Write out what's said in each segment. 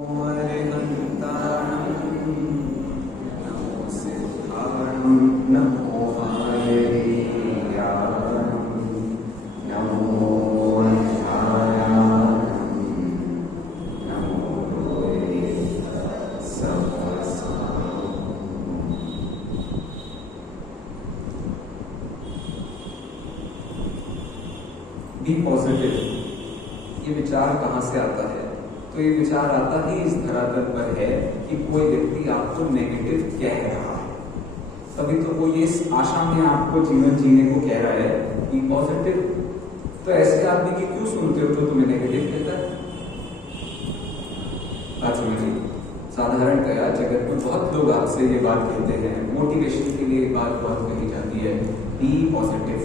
B positive, ये विचार कहाँ से आता है? तो ये विचार आता ही इस धरातल पर है कि कोई व्यक्ति आपको नेगेटिव कह रहा है, तभी तो वो ये आशा में आपको जीवन जीने को कह रहा है बी पॉजिटिव। तो ऐसे आदमी की क्यों सुनते हो जो तुम्हें नेगेटिव कहता है? बात समझिए, साधारण क्या जगत में बहुत लोग आपसे ये बात कहते हैं, मोटिवेशन के लिए बात बहुत कही जाती है, बी पॉजिटिव,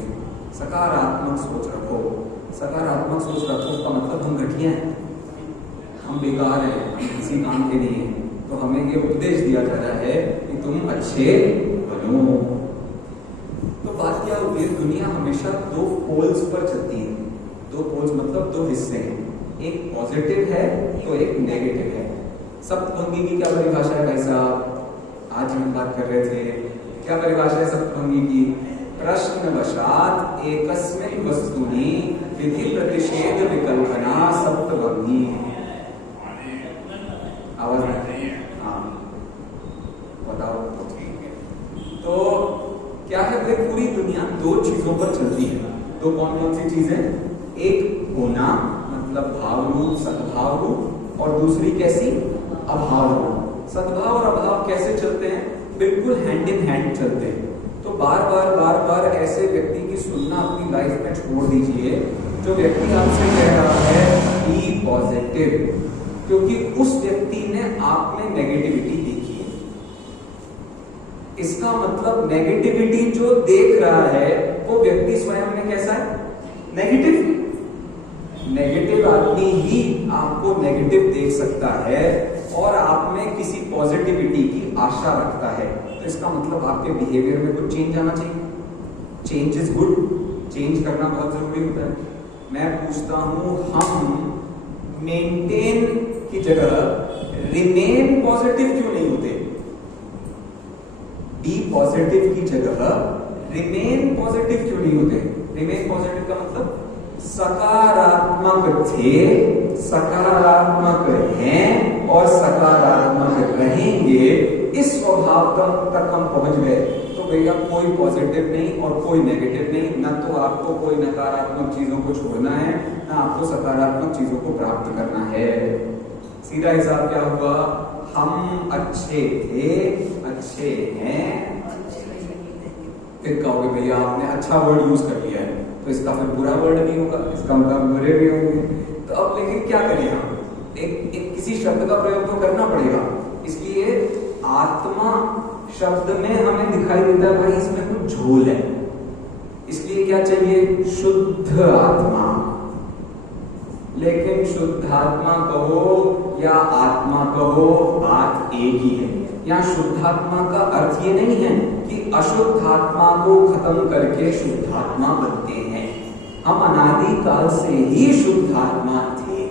सकारात्मक सोच रखो। सकारात्मक सोच रखो का मतलब हम घटिया हैं, हम बेकार हैं, हम किसी काम के नहीं हैं। तो हमें ये उपदेश दिया जा रहा है कि तुम अच्छे बनो। तो बात क्या होती है, दुनिया हमेशा दो पोल्स पर चलती है। दो पोल्स मतलब दो हिस्से हैं, एक पॉजिटिव है तो एक नेगेटिव है। सप्तभंगी की क्या परिभाषा है भाई साहब? आज हम बात कर रहे थे, क्या परिभाषा है सप्तभंगी की? प्रश्नवशात एकस्मिन् वस्तुनि विधि प्रतिषेध विकल्पना सप्तभंगी। आवाज नहीं है? हाँ बताओ। तो क्या है भाई, पूरी दुनिया दो चीजों पर चलती है। दो कौन कौन सी चीजें? एक होना मतलब भाव रूप, सद्भाव रूप, और दूसरी कैसी? अभाव रूप। सद्भाव और अभाव कैसे चलते हैं? बिल्कुल हैंड इन हैंड चलते हैं। तो बार बार ऐसे व्यक्ति की सुनना अपनी लाइफ में छोड़ दीजिए जो व्यक्ति आपसे कह रहा है बी पॉजिटिव, क्योंकि उस व्यक्ति ने आप में नेगेटिविटी देखी है। इसका मतलब नेगेटिविटी जो देख रहा है वो व्यक्ति स्वयं में कैसा है? नेगेटिव। नेगेटिव आदमी ही आपको नेगेटिव देख सकता है और आप में किसी पॉजिटिविटी की आशा रखता है। तो इसका मतलब आपके बिहेवियर में कुछ चेंज आना चाहिए। चेंज इज गुड, चेंज करना बहुत जरूरी होता है। मैं पूछता हूं, हम मेंटेन की जगह रिमेन पॉजिटिव क्यों नहीं होते? बी पॉजिटिव की जगह रिमेन पॉजिटिव क्यों नहीं होते? रिमेन पॉजिटिव का मतलब सकारात्मक थे, सकारात्मक हैं और सकारात्मक रहेंगे। इस स्वभाव तक हम पहुंच गए तो भैया कोई पॉजिटिव नहीं और कोई नेगेटिव नहीं। ना तो आपको कोई नकारात्मक चीजों को छोड़ना है, ना आपको सकारात्मक चीजों को प्राप्त करना है। सीधा हिसाब क्या हुआ? हम अच्छे थे, अच्छे हैं। फिर कहोगे भैया आपने अच्छा वर्ड यूज कर लिया है तो इसका फिर बुरा वर्ड भी होगा, इसका मतलब बुरे भी होंगे। तो अब लेकिन क्या करें हम? एक किसी शब्द का प्रयोग तो करना पड़ेगा। इसलिए आत्मा शब्द में हमें दिखाई देता है भाई इसमें कुछ झोल है, इसलिए क्या चाहिए? शुद्ध आत्मा। लेकिन शुद्ध आत्मा कहो या आत्मा कहो, बात एक ही है। यहाँ शुद्धात्मा का अर्थ ये नहीं है कि अशुद्ध आत्मा को खत्म करके शुद्धात्मा बनते हैं। हम अनादि काल से ही शुद्धात्मा थे।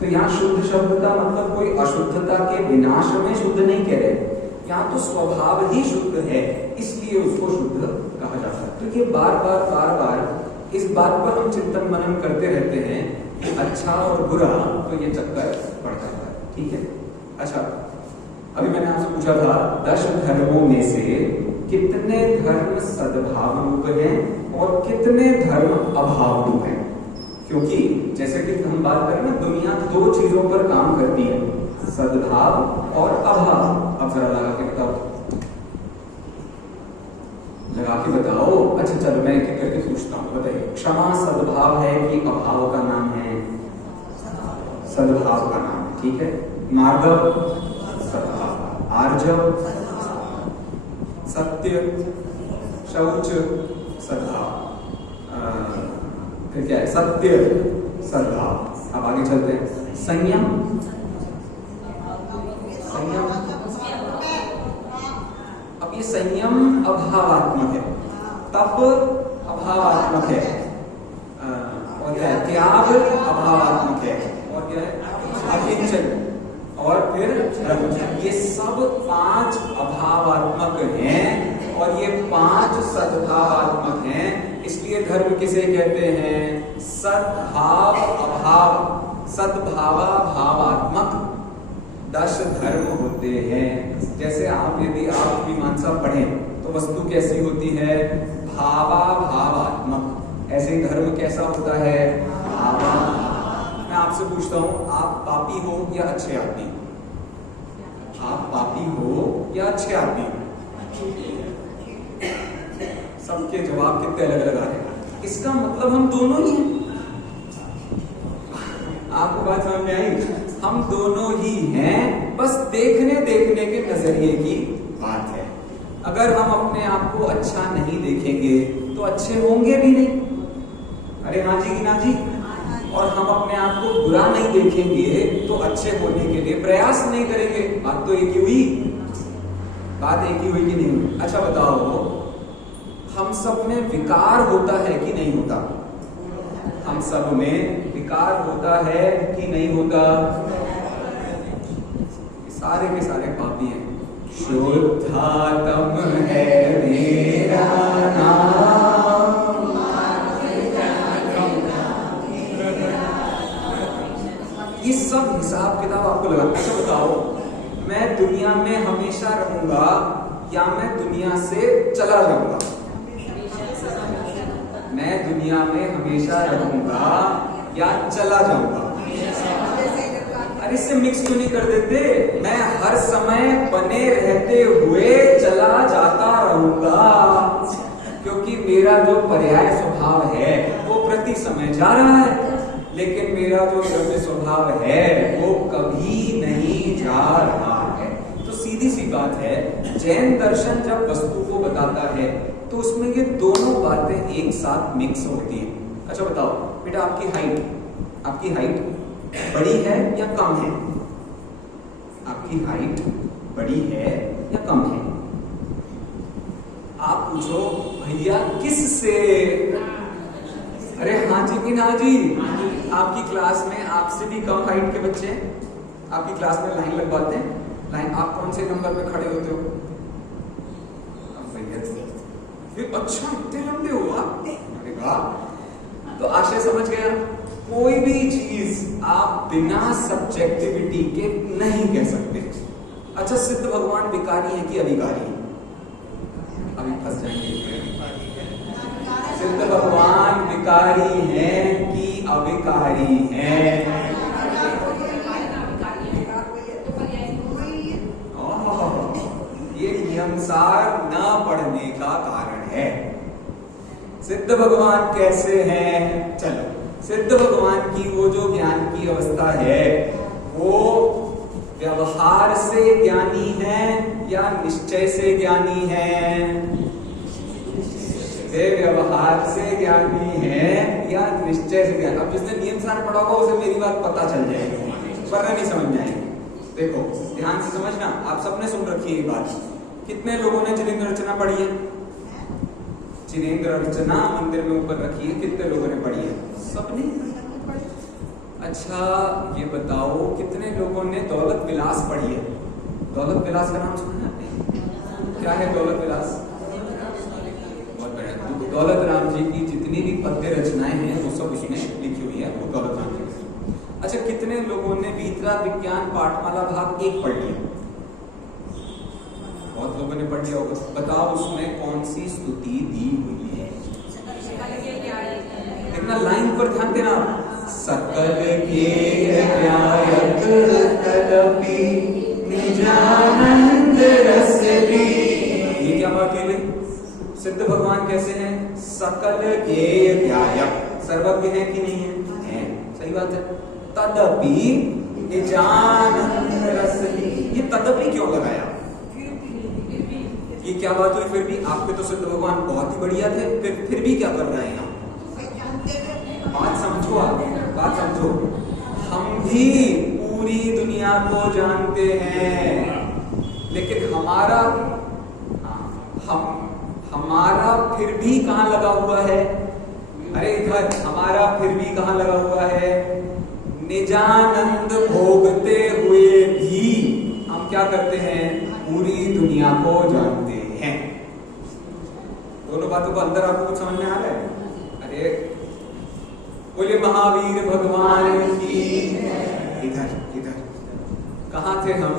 तो यहाँ शुद्ध शब्द का मतलब कोई अशुद्धता के विनाश में शुद्ध नहीं कह रहे, यहाँ तो स्वभाव ही शुद्ध है, इसलिए उसको शुद्ध कहा जाता है। तो ये बार बार इस बात पर हम चिंतन मनन करते रहते हैं कि अच्छा और बुरा, तो ये चक्कर पड़ जाता है। ठीक है, अच्छा अभी मैंने आपसे पूछा था 10 धर्मों में से कितने धर्म सद्भाव रूप हैं और कितने धर्म अभाव रूप हैं? क्योंकि जैसे कि हम बात करें ना, दुनिया दो चीजों पर काम करती है, सद्भाव और अभाव। अब जरा लगा के बताओ, लगा के बताओ। अच्छा चलो मैं एक एक करके पूछता हूँ, बताइए। क्षमा सद्भाव है कि अभाव का नाम है? सद्भाव का नाम है, ठीक है। मार्गव सद्भाव, आर्जव, सत्य, शौच सद्भाव, फिर क्या है? सत्य सद्भाव। अब आगे चलते हैं। संयम, संयम, अब ये संयम अभावात्मक है, तप अभावात्मक है, और क्या है? त्याग अभावात्मक है, और क्या है? अकिंचन, और फिर ब्रह्म। ये सब 5 अभावात्मक हैं और ये 5 सद्भावात्मक हैं। इसलिए धर्म किसे कहते हैं? सद्भाव अभाव सद्भावा भावात्मक 10 धर्म होते हैं। जैसे आप यदि आप मीमांसा पढ़ें तो वस्तु कैसी होती है? भावा भावात्मक। ऐसे धर्म कैसा होता है? भावा। मैं आपसे पूछता हूं, आप पापी हो या अच्छे आदमी? आप पापी हो या अच्छे आदमी? सबके जवाब कितने अलग अलग आ रहे हैं। इसका मतलब हम दोनों ही हैं। आपको बात समझ में आई? हम दोनों ही हैं, बस देखने के नजरिए की बात है। अगर हम अपने आप को अच्छा नहीं देखेंगे तो अच्छे होंगे भी नहीं। अरे हाँ जी कि ना जी? और हम अपने आप को बुरा नहीं देखेंगे तो अच्छे होने के लिए प्रयास नहीं करेंगे। बात तो एक ही हुई। बात एक ही हुई कि नहीं हुई? अच्छा बताओ, हम सब में विकार होता है कि नहीं होता? हम सब में विकार होता है कि नहीं होता? सारे के सारे पापी हैं। शुद्धात्म है मेरा नाम, ये सब हिसाब किताब आपको लगा। अच्छा बताओ, मैं दुनिया में हमेशा रहूंगा या मैं दुनिया से चला जाऊंगा? मैं दुनिया में हमेशा रहूंगा या चला जाऊंगा? अरे इससे मिक्स क्यों नहीं कर देते? मैं हर समय बने रहते हुए चला जाता रहूंगा, क्योंकि मेरा जो पर्याय स्वभाव है वो प्रति समय जा रहा है, लेकिन मेरा जो द्रव्य स्वभाव है वो कभी नहीं जा रहा है। तो सीधी सी बात है, जैन दर्शन जब वस्तु को बताता है तो उसमें ये दोनों बातें एक साथ मिक्स होती हैं। अच्छा बताओ बेटा, आपकी हाइट बड़ी है या कम है? आपकी हाइट बड़ी है या कम है? आप पूछो भैया किस से? अरे हाँ जी कि ना जी? आपकी क्लास में आपसे भी कम हाइट के बच्चे आपकी क्लास में लाइन लगवाते हैं। लाइन आप कौन से नंबर पे खड़े होते हो? भैया अच्छा इतने लंबे हो आप? अरे वाह। तो आशय समझ गया। कोई भी चीज आप बिना सब्जेक्टिविटी के नहीं कह सकते। अच्छा, सिद्ध भगवान विकारी है कि अविकारी? अभी फंस जाएंगे। सिद्ध भगवान विकारी हैं कि अविकारी हैं? ये नियमसार न पढ़ने का कारण है। सिद्ध भगवान कैसे हैं? चलो, सिद्ध भगवान की वो जो ज्ञान की अवस्था है वो व्यवहार से ज्ञानी है या निश्चय से ज्ञानी है? वे व्यवहार से ज्ञानी है या निश्चय से ज्ञानी? अब जिसने नियम सार पढ़ा होगा उसे मेरी बात पता चल जाएगी, वरना नहीं समझ में आएगी। देखो ध्यान से समझना, आप सबने सुन रखी है ये बात। कितने लोगों ने जिनेंद्र रचना पढ़ी है? जिनेंद्र रचना मंदिर में ऊपर रखी है, कितने लोगों ने पढ़ी है? सबने। अच्छा ये बताओ, कितने लोगों ने दौलत विलास पढ़ी है? दौलत विलास का नाम सुना है आपने? क्या है दौलत विलास? बहुत बढ़िया। दौलत राम जी की जितनी भी पद्य रचनाएं हैं वो सब इसमें लिखी हुई है, वो दौलत राम जी। अच्छा, कितने लोगों ने वीतरा विज्ञान पाठमाला भाग 1 पढ़ लिया? बहुत लोगों ने पढ़ लिया होगा। बताओ उसमें कौन सी स्तुति दी हुई है? देखना, लाइन पर ध्यान देना। सकल के न्यायक तदपि निजानंद रस ली। ये क्या बात है? सिद्ध भगवान कैसे हैं? सकल के न्यायक, सर्वज्ञ है कि नहीं है? सही बात है। तदपि निजानंद रस ली। ये तदपि क्यों लगाया? ये क्या बात हुई? फिर भी आपके तो सिद्ध भगवान बहुत ही बढ़िया थे, फिर भी क्या कर रहे हैं आप? बात समझो, आप बात समझो। हम भी पूरी दुनिया को जानते हैं, लेकिन हमारा फिर भी कहां लगा हुआ है? अरे इधर हमारा फिर भी कहां लगा हुआ है? निजानंद भोगते हुए भी क्या करते हैं? पूरी दुनिया को जानते हैं। दोनों बातों को अंदर आपको कुछ समझ में आ रहा है? अरे बोले महावीर भगवान की। इधर इधर कहाँ थे हम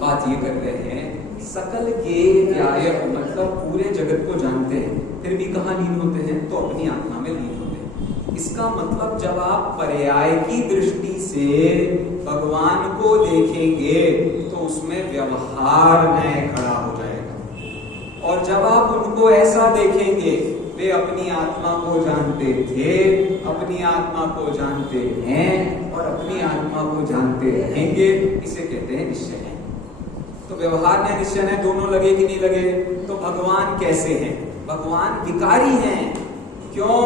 बात ये कर रहे हैं सकल के न्याय, मतलब पूरे जगत को जानते हैं, फिर भी कहाँ लीन होते हैं? तो अपनी आत्मा में लीन होते हैं। इसका मतलब जब आप पर्याय की दृष्टि से भगवान को देखेंगे तो उसमें व्यवहार नए खड़ा हो जाएगा, और जब आप उनको ऐसा देखेंगे, वे अपनी आत्मा को जानते थे, अपनी आत्मा को जानते हैं और अपनी आत्मा को जानते रहेंगे, इसे कहते हैं निश्चय है। तो व्यवहार में निश्चय है, दोनों लगे कि नहीं लगे? तो भगवान कैसे हैं? भगवान विकारी हैं। क्यों?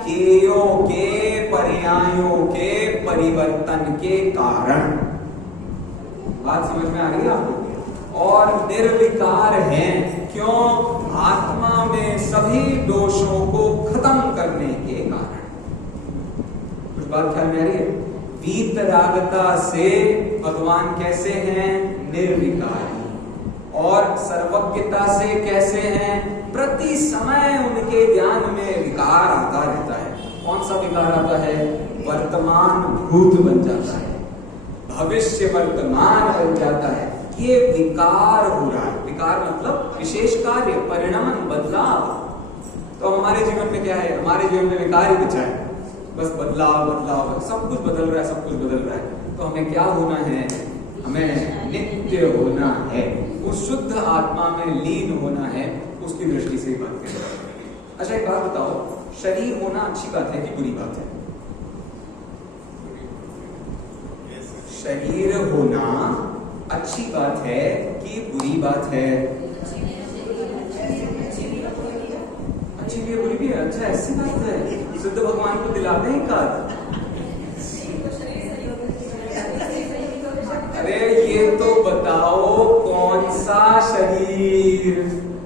केयों के पर्यायों के परिवर्तन के कारण। बात समझ में आ रही है आपको? और निर्विकार हैं। क्यों? आत्मा में सभी दोषों को खत्म करने के कारण। कुछ बात ख्याल में आ रही है? वीतरागता से भगवान कैसे हैं? निर्विकारी। और सर्वज्ञता से कैसे हैं? प्रति समय उनके ज्ञान में विकार आता रहता है। कौन सा विकार आता है? वर्तमान भूत बन जाता है, भविष्य वर्तमान बन जाता है। ये विकार हो रहा है। विकार मतलब विशेष कार्य, परिणाम, बदलाव। तो हमारे जीवन में क्या है? हमारे जीवन में विकार ही बचा है, बस बदलाव बदलाव, सब कुछ बदल रहा है, सब कुछ बदल रहा है। तो हमें क्या होना है? हमें नित्य होना है, उस शुद्ध आत्मा में लीन होना है। उसकी दृष्टि से बात करें। अच्छा एक बात बताओ, शरीर होना अच्छी बात है कि बुरी बात है? शरीर होना अच्छी बात है कि बुरी बात है? अच्छी भी है, बुरी भी है। अच्छा ऐसी बात है, सिद्ध भगवान को दिलाते हैं का? अरे ये तो बताओ कौन सा शरीर?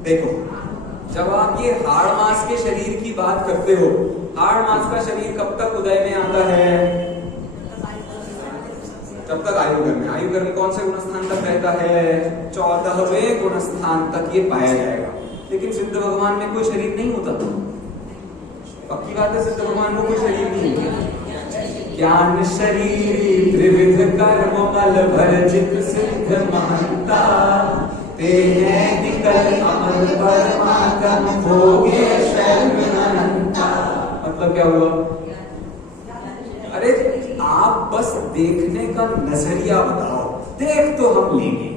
देखो, जब आप ये हाड़ मांस के शरीर की बात करते हो, हाड़ मांस का शरीर कब तक उदय में आता है? जब तक आयुर्गर्भ में। आयुर्गर्भ में कौन से गुणस्थान तक रहता है? 14वें गुणस्थान तक ये पाया जाएगा। लेकिन सिद्ध भगवान में कोई शरीर नहीं होता। पक्की बात है, सिद्ध भगवान को कोई शरीर नहीं होता। ज्ञान शरीर त्रिविध कर्म बल भरजित सिद्ध महंता, तेने निकल अमर परमात्म भोगे शरण अनंता। मतलब क्या हुआ? अरे आप बस देखने का नजरिया बताओ, देख तो हम लेंगे।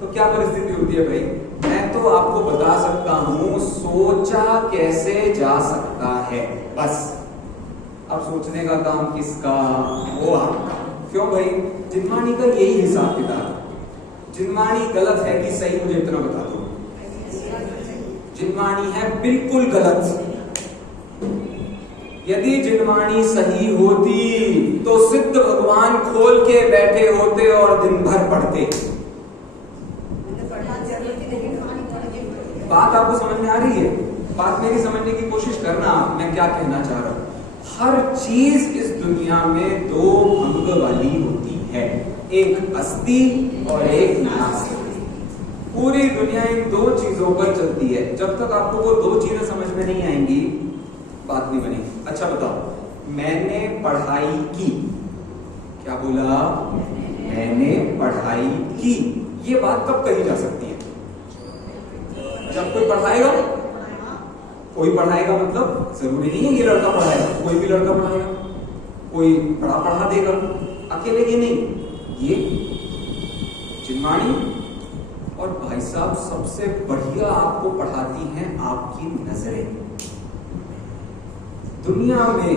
तो क्या परिस्थिति होती है भाई? मैं तो आपको बता सकता हूं सोचा कैसे जा सकता है, बस। अब सोचने का काम किसका? वो आपका। क्यों भाई? जिनवाणी का यही हिसाब किताब। जिनवाणी गलत है कि सही, मुझे इतना बता दो। जिनवाणी है बिल्कुल गलत। यदि जिनवाणी सही होती तो सिद्ध भगवान खोल के बैठे होते और दिन भर पढ़ते। बात आपको समझ में आ रही है? बात मेरी समझने की कोशिश करना। मैं क्या कहना चाह रहा हूं? हर चीज इस दुनिया में दो अंग वाली होती है, एक अस्थि और एक नास्ति। पूरी दुनिया इन दो चीजों पर चलती है। जब तक आपको वो दो चीजें समझ में नहीं आएंगी, बात नहीं बनेगी। अच्छा बताओ, मैंने पढ़ाई की। क्या बोला? मैंने पढ़ाई की। ये बात कब कही जा सकती है? जब कोई पढ़ाएगा। कोई पढ़ाएगा मतलब जरूरी नहीं है ये लड़का पढ़ाएगा, कोई भी लड़का पढ़ाएगा, कोई बड़ा पढ़ा देगा। अकेले ये नहीं, ये जिनवाणी। और भाई साहब सबसे बढ़िया आपको पढ़ाती हैं आपकी नजरें। दुनिया में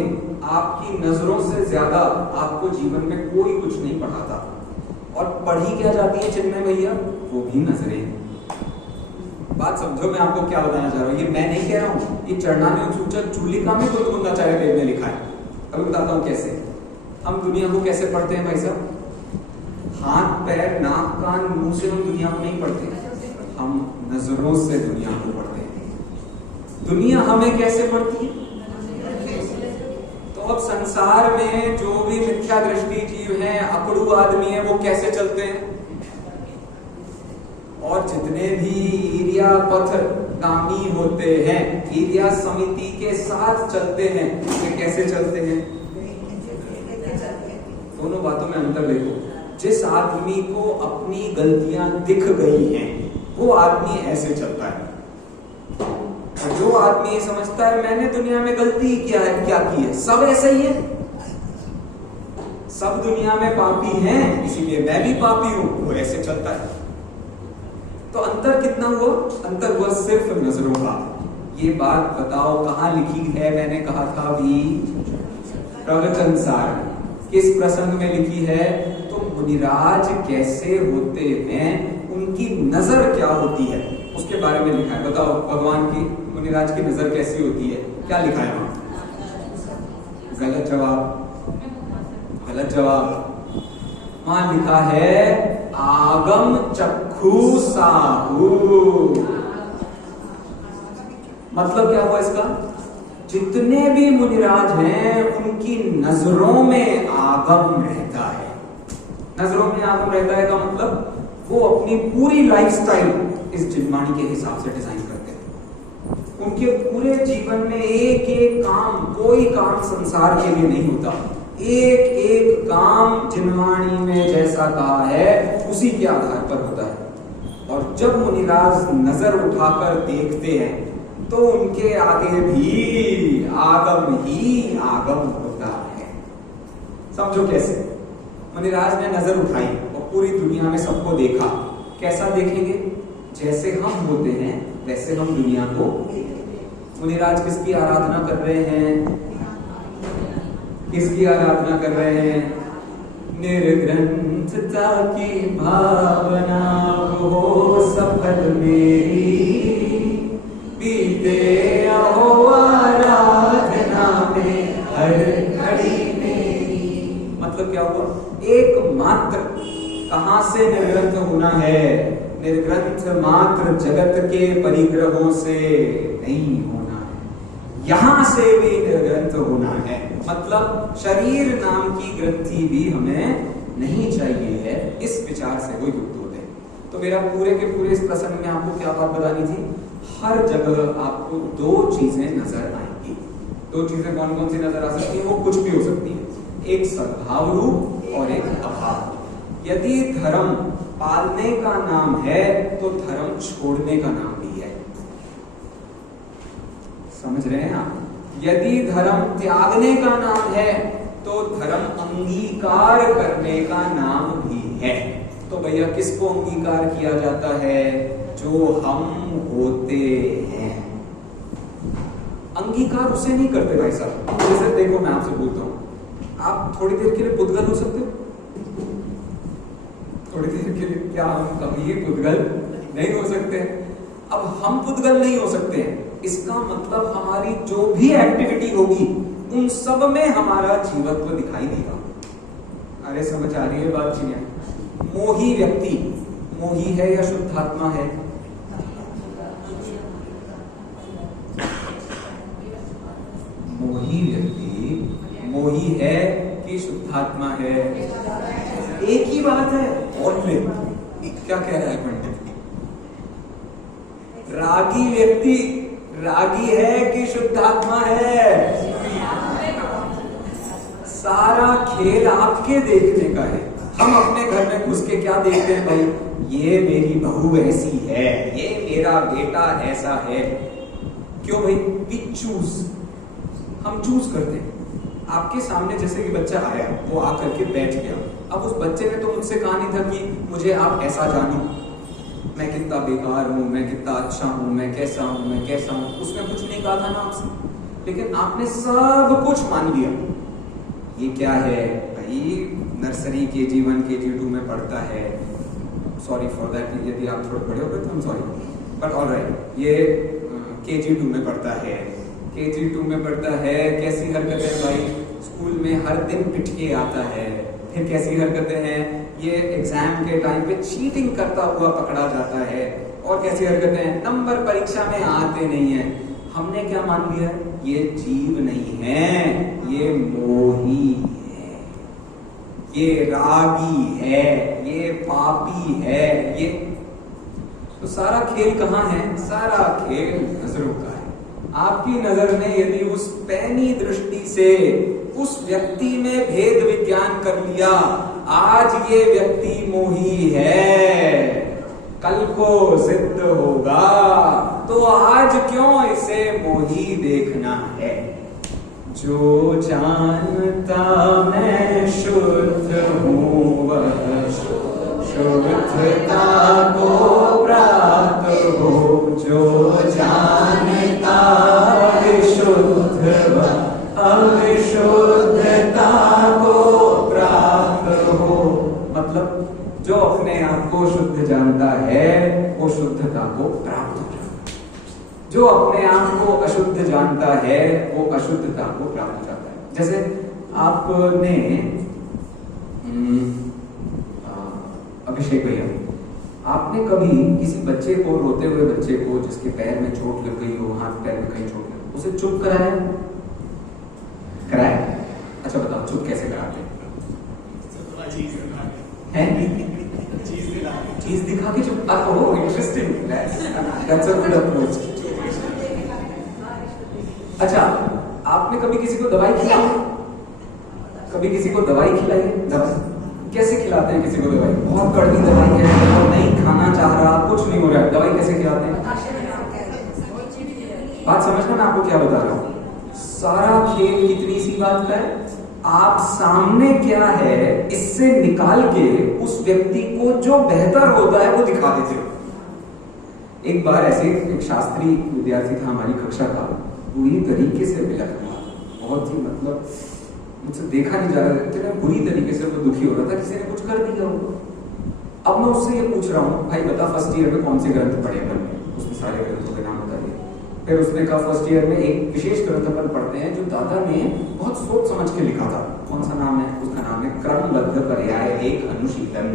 आपकी नजरों से ज्यादा आपको जीवन में कोई कुछ नहीं पढ़ाता। और पढ़ी क्या जाती है चिन्मय भैया? वो भी नजरें। बात समझो, मैं आपको क्या बताना चाह रहा हूँ। ये मैं नहीं कह रहा हूँ, ये चरणाने सूचक चूलिका में कुंदाचार्य देव ने लिखा है। अभी बताता हूँ कैसे। हम दुनिया को कैसे पढ़ते हैं भाई साहब? हाथ पैर नाक कान मुंह से हम दुनिया को नहीं पढ़ते, हम नजरों से दुनिया को पढ़ते हैं। दुनिया हमें कैसे पढ़ती है? तो तो अब संसार में जो भी मिथ्या दृष्टि जीव हैं, अकड़ू आदमी है, वो कैसे चलते हैं? और जितने भी ईर्या पथ गामी होते हैं, ईर्या समिति के साथ चलते हैं, वे कैसे चलते हैं? दोनों बातों में अंतर देखो। जिस आदमी को अपनी गलतियां दिख गई हैं, वो आदमी ऐसे चलता है। और जो आदमी ये समझता है मैंने दुनिया में गलती क्या की है, सब ऐसा ही है, सब दुनिया में पापी हैं, इसीलिए मैं भी पापी हूं, वो ऐसे चलता है। तो अंतर कितना हुआ? अंतर हुआ सिर्फ नजरों का। ये बात बताओ कहां लिखी है? मैंने कहा था अभी प्रवचन सार किस प्रसंग में लिखी है? तो मुनिराज कैसे होते हैं, उनकी नजर क्या होती है, उसके बारे में लिखा है। बताओ भगवान की, मुनिराज की नजर कैसी होती है? क्या लिखा है वहां? गलत जवाब, गलत जवाब। वहां लिखा है आगम चक्षु साहू। मतलब क्या हुआ इसका? जितने भी मुनिराज हैं उनकी नजरों में आगम रहता है। नजरों में आगम रहता है का मतलब वो अपनी पूरी लाइफस्टाइल इस जिनवाणी के हिसाब से डिजाइन करते हैं। उनके पूरे जीवन में एक एक काम, कोई काम संसार के लिए नहीं होता, एक एक काम जिनवाणी में जैसा कहा है उसी के आधार पर होता है। और जब मुनिराज नजर उठाकर देखते हैं तो उनके आगे भी आगम ही आगम होता है। समझो कैसे? मुनिराज ने नजर उठाई और पूरी दुनिया में सबको देखा। कैसा देखेंगे? जैसे हम होते हैं वैसे हम दुनिया को। मुनिराज किसकी आराधना कर रहे हैं? किसकी आराधना कर रहे हैं? निर्ग्रंथता की भावना हो सफल मेरी, बीते अहो आराधना में हर घड़ी मेरी। मतलब क्या हुआ? एकमात्र कहां से निर्ग्रंथ होना है? निर्ग्रंथ मात्र जगत के परिग्रहों से नहीं होना है, यहां से भी निर्ग्रंथ होना है। मतलब शरीर नाम की ग्रंथि भी हमें नहीं चाहिए है। इस विचार से वो युक्त होते हैं। तो मेरा पूरे के पूरे इस प्रसंग में आपको क्या बात बतानी थी? हर जगह आपको दो चीजें नजर आएंगी। दो चीजें कौन कौन सी नजर आ सकती हैं? वो कुछ भी हो सकती है, एक सद्भाव रूप और एक अभाव। यदि धर्म पालने का नाम है तो धर्म छोड़ने का नाम भी है। समझ रहे हैं आप? यदि धर्म त्यागने का नाम है तो धर्म अंगीकार करने का नाम भी है। तो भैया किसको अंगीकार किया जाता है? जो हम होते हैं। अंगीकार उसे नहीं करते भाई साहब। जैसे देखो मैं आपसे बोलता हूं, आप थोड़ी देर के लिए पुद्गल हो सकते हो? थोड़ी देर के लिए क्या हम कभी पुद्गल नहीं हो सकते? अब हम पुद्गल नहीं हो सकते हैं, इसका मतलब हमारी जो भी एक्टिविटी होगी उन सब में हमारा जीवत्व दिखाई देगा। अरे समझ आ रही है बात जी? मोही व्यक्ति मोही है या शुद्धात्मा है? मोही व्यक्ति मोही है कि शुद्धात्मा है? एक ही बात है। और क्या कह रहा है पंडित? रागी व्यक्ति रागी है कि शुद्धात्मा है? सारा खेल आपके देखने का है। हम अपने घर में घुस के क्या देखते हैं भाई? ये मेरी बहू ऐसी है, ये मेरा बेटा ऐसा है। क्यों भाई? वी चूज, हम चूज करते हैं। आपके सामने जैसे कि बच्चा आया, वो आकर के बैठ गया। अब उस बच्चे ने तो मुझसे कहा नहीं था कि मुझे आप ऐसा जानो, मैं कितना बेकार हूं, मैं कितना अच्छा हूं, मैं कैसा हूं, मैं कैसा हूं। उसने कुछ नहीं कहा था ना आपसे, लेकिन आपने सब कुछ मान लिया। ये क्या है भाई? नर्सरी के जीवन के G2 में पढ़ता है। सॉरी फॉर दैट, यदि आप थोड़े बड़े हो गए तो हम सॉरी, बट ऑल राइट। ये KG2 में पढ़ता है। KG2 में पढ़ता है। कैसी हरकतें भाई? स्कूल में हर दिन पिट के आता है। फिर कैसी हरकतें हैं? ये एग्जाम के टाइम पे चीटिंग करता हुआ पकड़ा जाता है। और कैसी हरकतें हैं? नंबर परीक्षा में आते नहीं है। हमने क्या मान लिया है? ये जीव नहीं है, ये मोही है, ये रागी है, ये पापी है, ये तो सारा खेल कहाँ है? सारा खेल नजरों का है। आपकी नजर ने यदि उस पैनी दृष्टि से उस व्यक्ति में भेद विज्ञान कर लिया, आज ये व्यक्ति मोही है, कल को सिद्ध होगा, तो आज क्यों इसे मोही देखना है? जो जानता मैं शुद्ध हूँ वह शुद्धता को प्राप्त हो, जो जानता विशुद्ध वह अविशुद्धता को प्राप्त हो। मतलब जो अपने आप को शुद्ध जानता है वो शुद्धता को प्राप्त हो जाता है, जो अपने आप को अशुद्ध जानता है वो अशुद्धता को प्राप्त हो जाता है। जैसे आपने अभिषेक भैया, आपने कभी किसी बच्चे को, रोते हुए बच्चे को जिसके पैर में चोट लग गई हो, हाथ पैर में कहीं चोट लग गई, उसे चुप कराया? अच्छा बताओ, चुप कैसे कराते हैं? चीज दिखा के चुप। Oh interesting, that's a good approach. अच्छा, आपने कभी किसी को दवाई खिलाई? कभी किसी को दवाई खिलाई? दवाई कैसे खिलाते हैं किसी को? दवाई बहुत कड़वी दवाई है, वो नहीं खाना चाह रहा, कुछ नहीं हो रहा है, दवाई कैसे खिलाते हैं? बात समझना मैं आपको क्या बता रहा हूँ। सारा खेल कितनी सी बात का है, आप सामने क्या है इससे निकाल के उस व्यक्ति को जो बेहतर होता है वो दिखा देते हो। एक बार ऐसे एक शास्त्री विद्यार्थी था हमारी कक्षा का, बुरी तरीके से बिलख रहा था, बहुत ही मतलब मुझसे देखा नहीं जा रहा था, बुरी तरीके से वो दुखी हो रहा था, किसी ने कुछ कर दिया होगा। अब मैं उससे ये पूछ रहा हूँ, भाई बता फर्स्ट ईयर में कौन से ग्रंथ पढ़े अपन? उसने सारे ग्रंथों के नाम बता दिए। फिर उसने कहा फर्स्ट ईयर में एक विशेष ग्रंथ अपन पढ़ते हैं जो दादा ने बहुत सोच समझ के लिखा था। कौन सा नाम है? उसका नाम है क्रमबद्ध पर्याय एक अनुशीलन।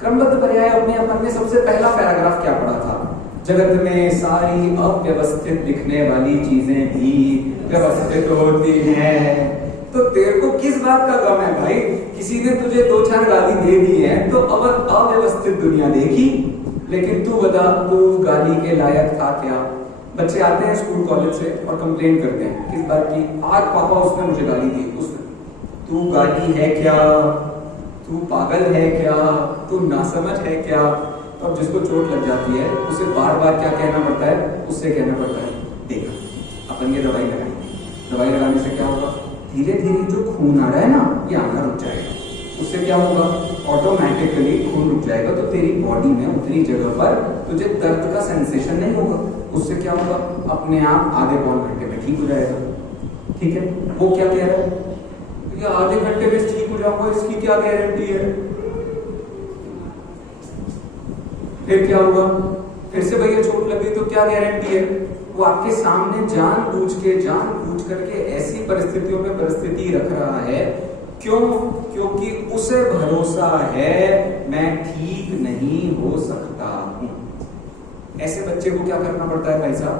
क्रमबद्ध पर्याय अपने अपन ने सबसे पहला पैराग्राफ क्या पढ़ा था? जगत में सारी अव्यवस्थित दिखने वाली चीजें भी व्यवस्थित होती हैं। तो तेरे को किस बात का गम है भाई? किसी ने तुझे 2-4 गाली दे दी है तो अब अव्यवस्थित दुनिया देखी, लेकिन तू बता तू गाली के लायक था क्या? बच्चे आते हैं स्कूल कॉलेज से और कंप्लेन करते हैं किस बात की? आज पापा उसने मुझे गाली दी। तू गाली है क्या? तू पागल है क्या? तू नासमझ है क्या? तो अब जिसको चोट लग जाती है उसे बार बार क्या कहना पड़ता है? उससे कहना पड़ता है देख अपन ये दवाई लगाएंगे, दवाई लगाने से क्या होगा? धीरे धीरे जो खून आ रहा है ना ये आना रुक जाएगा। उससे क्या होगा? ऑटोमेटिकली खून रुक जाएगा, तो तेरी बॉडी में उतनी जगह पर तुझे दर्द का सेंसेशन नहीं होगा। उससे क्या होगा? अपने आप आधे पौन घंटे में ठीक हो जाएगा। ठीक है, वो क्या कह रहा है? ये आधे घंटे में ठीक हो जाऊंगा, इसकी क्या गारंटी है? फिर क्या हुआ? फिर से भैया चोट लग गई तो क्या गारंटी है? वो आपके सामने जानबूझ करके ऐसी परिस्थितियों में परिस्थिति रख रहा है। क्यों? क्योंकि उसे भरोसा है मैं ठीक नहीं हो सकता हूं। ऐसे बच्चे को क्या करना पड़ता है भाई साहब?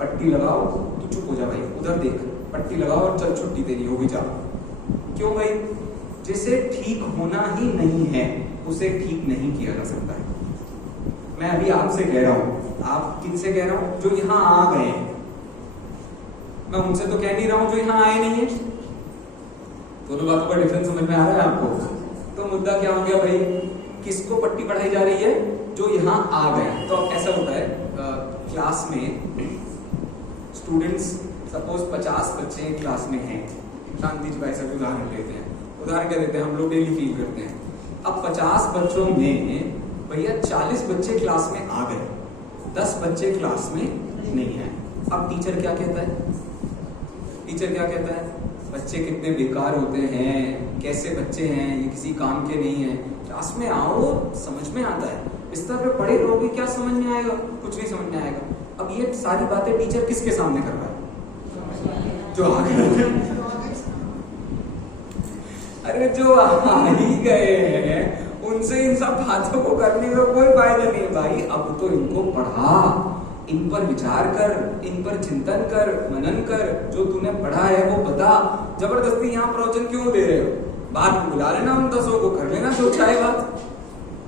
पट्टी लगाओ, तू चुप हो जा भाई, उधर देख, पट्टी लगाओ और चल छुट्टी तेरी होगी जा। क्यों भाई? जिसे ठीक होना ही नहीं है उसे ठीक नहीं किया जा सकता है। मैं अभी आपसे कह रहा हूं, आप किनसे कह रहा हूं? जो यहां आ गए। मैं उनसे तो कह नहीं रहा हूं जो यहां आए नहीं है। दोनों बातों का डिफरेंस समझ में आ रहा है आपको? तो मुद्दा क्या हो गया भाई? किसको पट्टी पढ़ाई जा रही है? जो यहाँ आ गए। तो ऐसा होता है क्लास में स्टूडेंट्स, सपोज 50 बच्चे क्लास में हैं। शांति जी भाई सब उदाहरण लेते हैं, उदाहरण क्या देते हैं, हम लोग डेली फील करते हैं। अब 50 बच्चों में भैया 40 बच्चे क्लास में आ गए, 10 बच्चे क्लास में नहीं है। अब टीचर क्या कहता है? टीचर क्या कहता है? बच्चे कितने बेकार होते हैं, कैसे बच्चे हैं, ये किसी काम के नहीं है। क्लास में आओ, समझ में आता है। बिस्तर पे पड़े रहोगे, क्या समझ में आएगा? कुछ नहीं समझ में आएगा। अब ये सारी बातें टीचर किसके सामने कर रहा है? जो आ गए। अरे जो आ ही गए हैं उनसे इन सब बातों को करने का कोई फायदा नहीं भाई। अब तो इनको पढ़ा, इन पर विचार कर, इन पर चिंतन कर, मनन कर, जो तूने पढ़ा है वो बता। जबरदस्ती यहाँ प्रवचन क्यों दे रहे हो? बात में बुला लेना उन 10 को, कर लेना जो चाहे बात।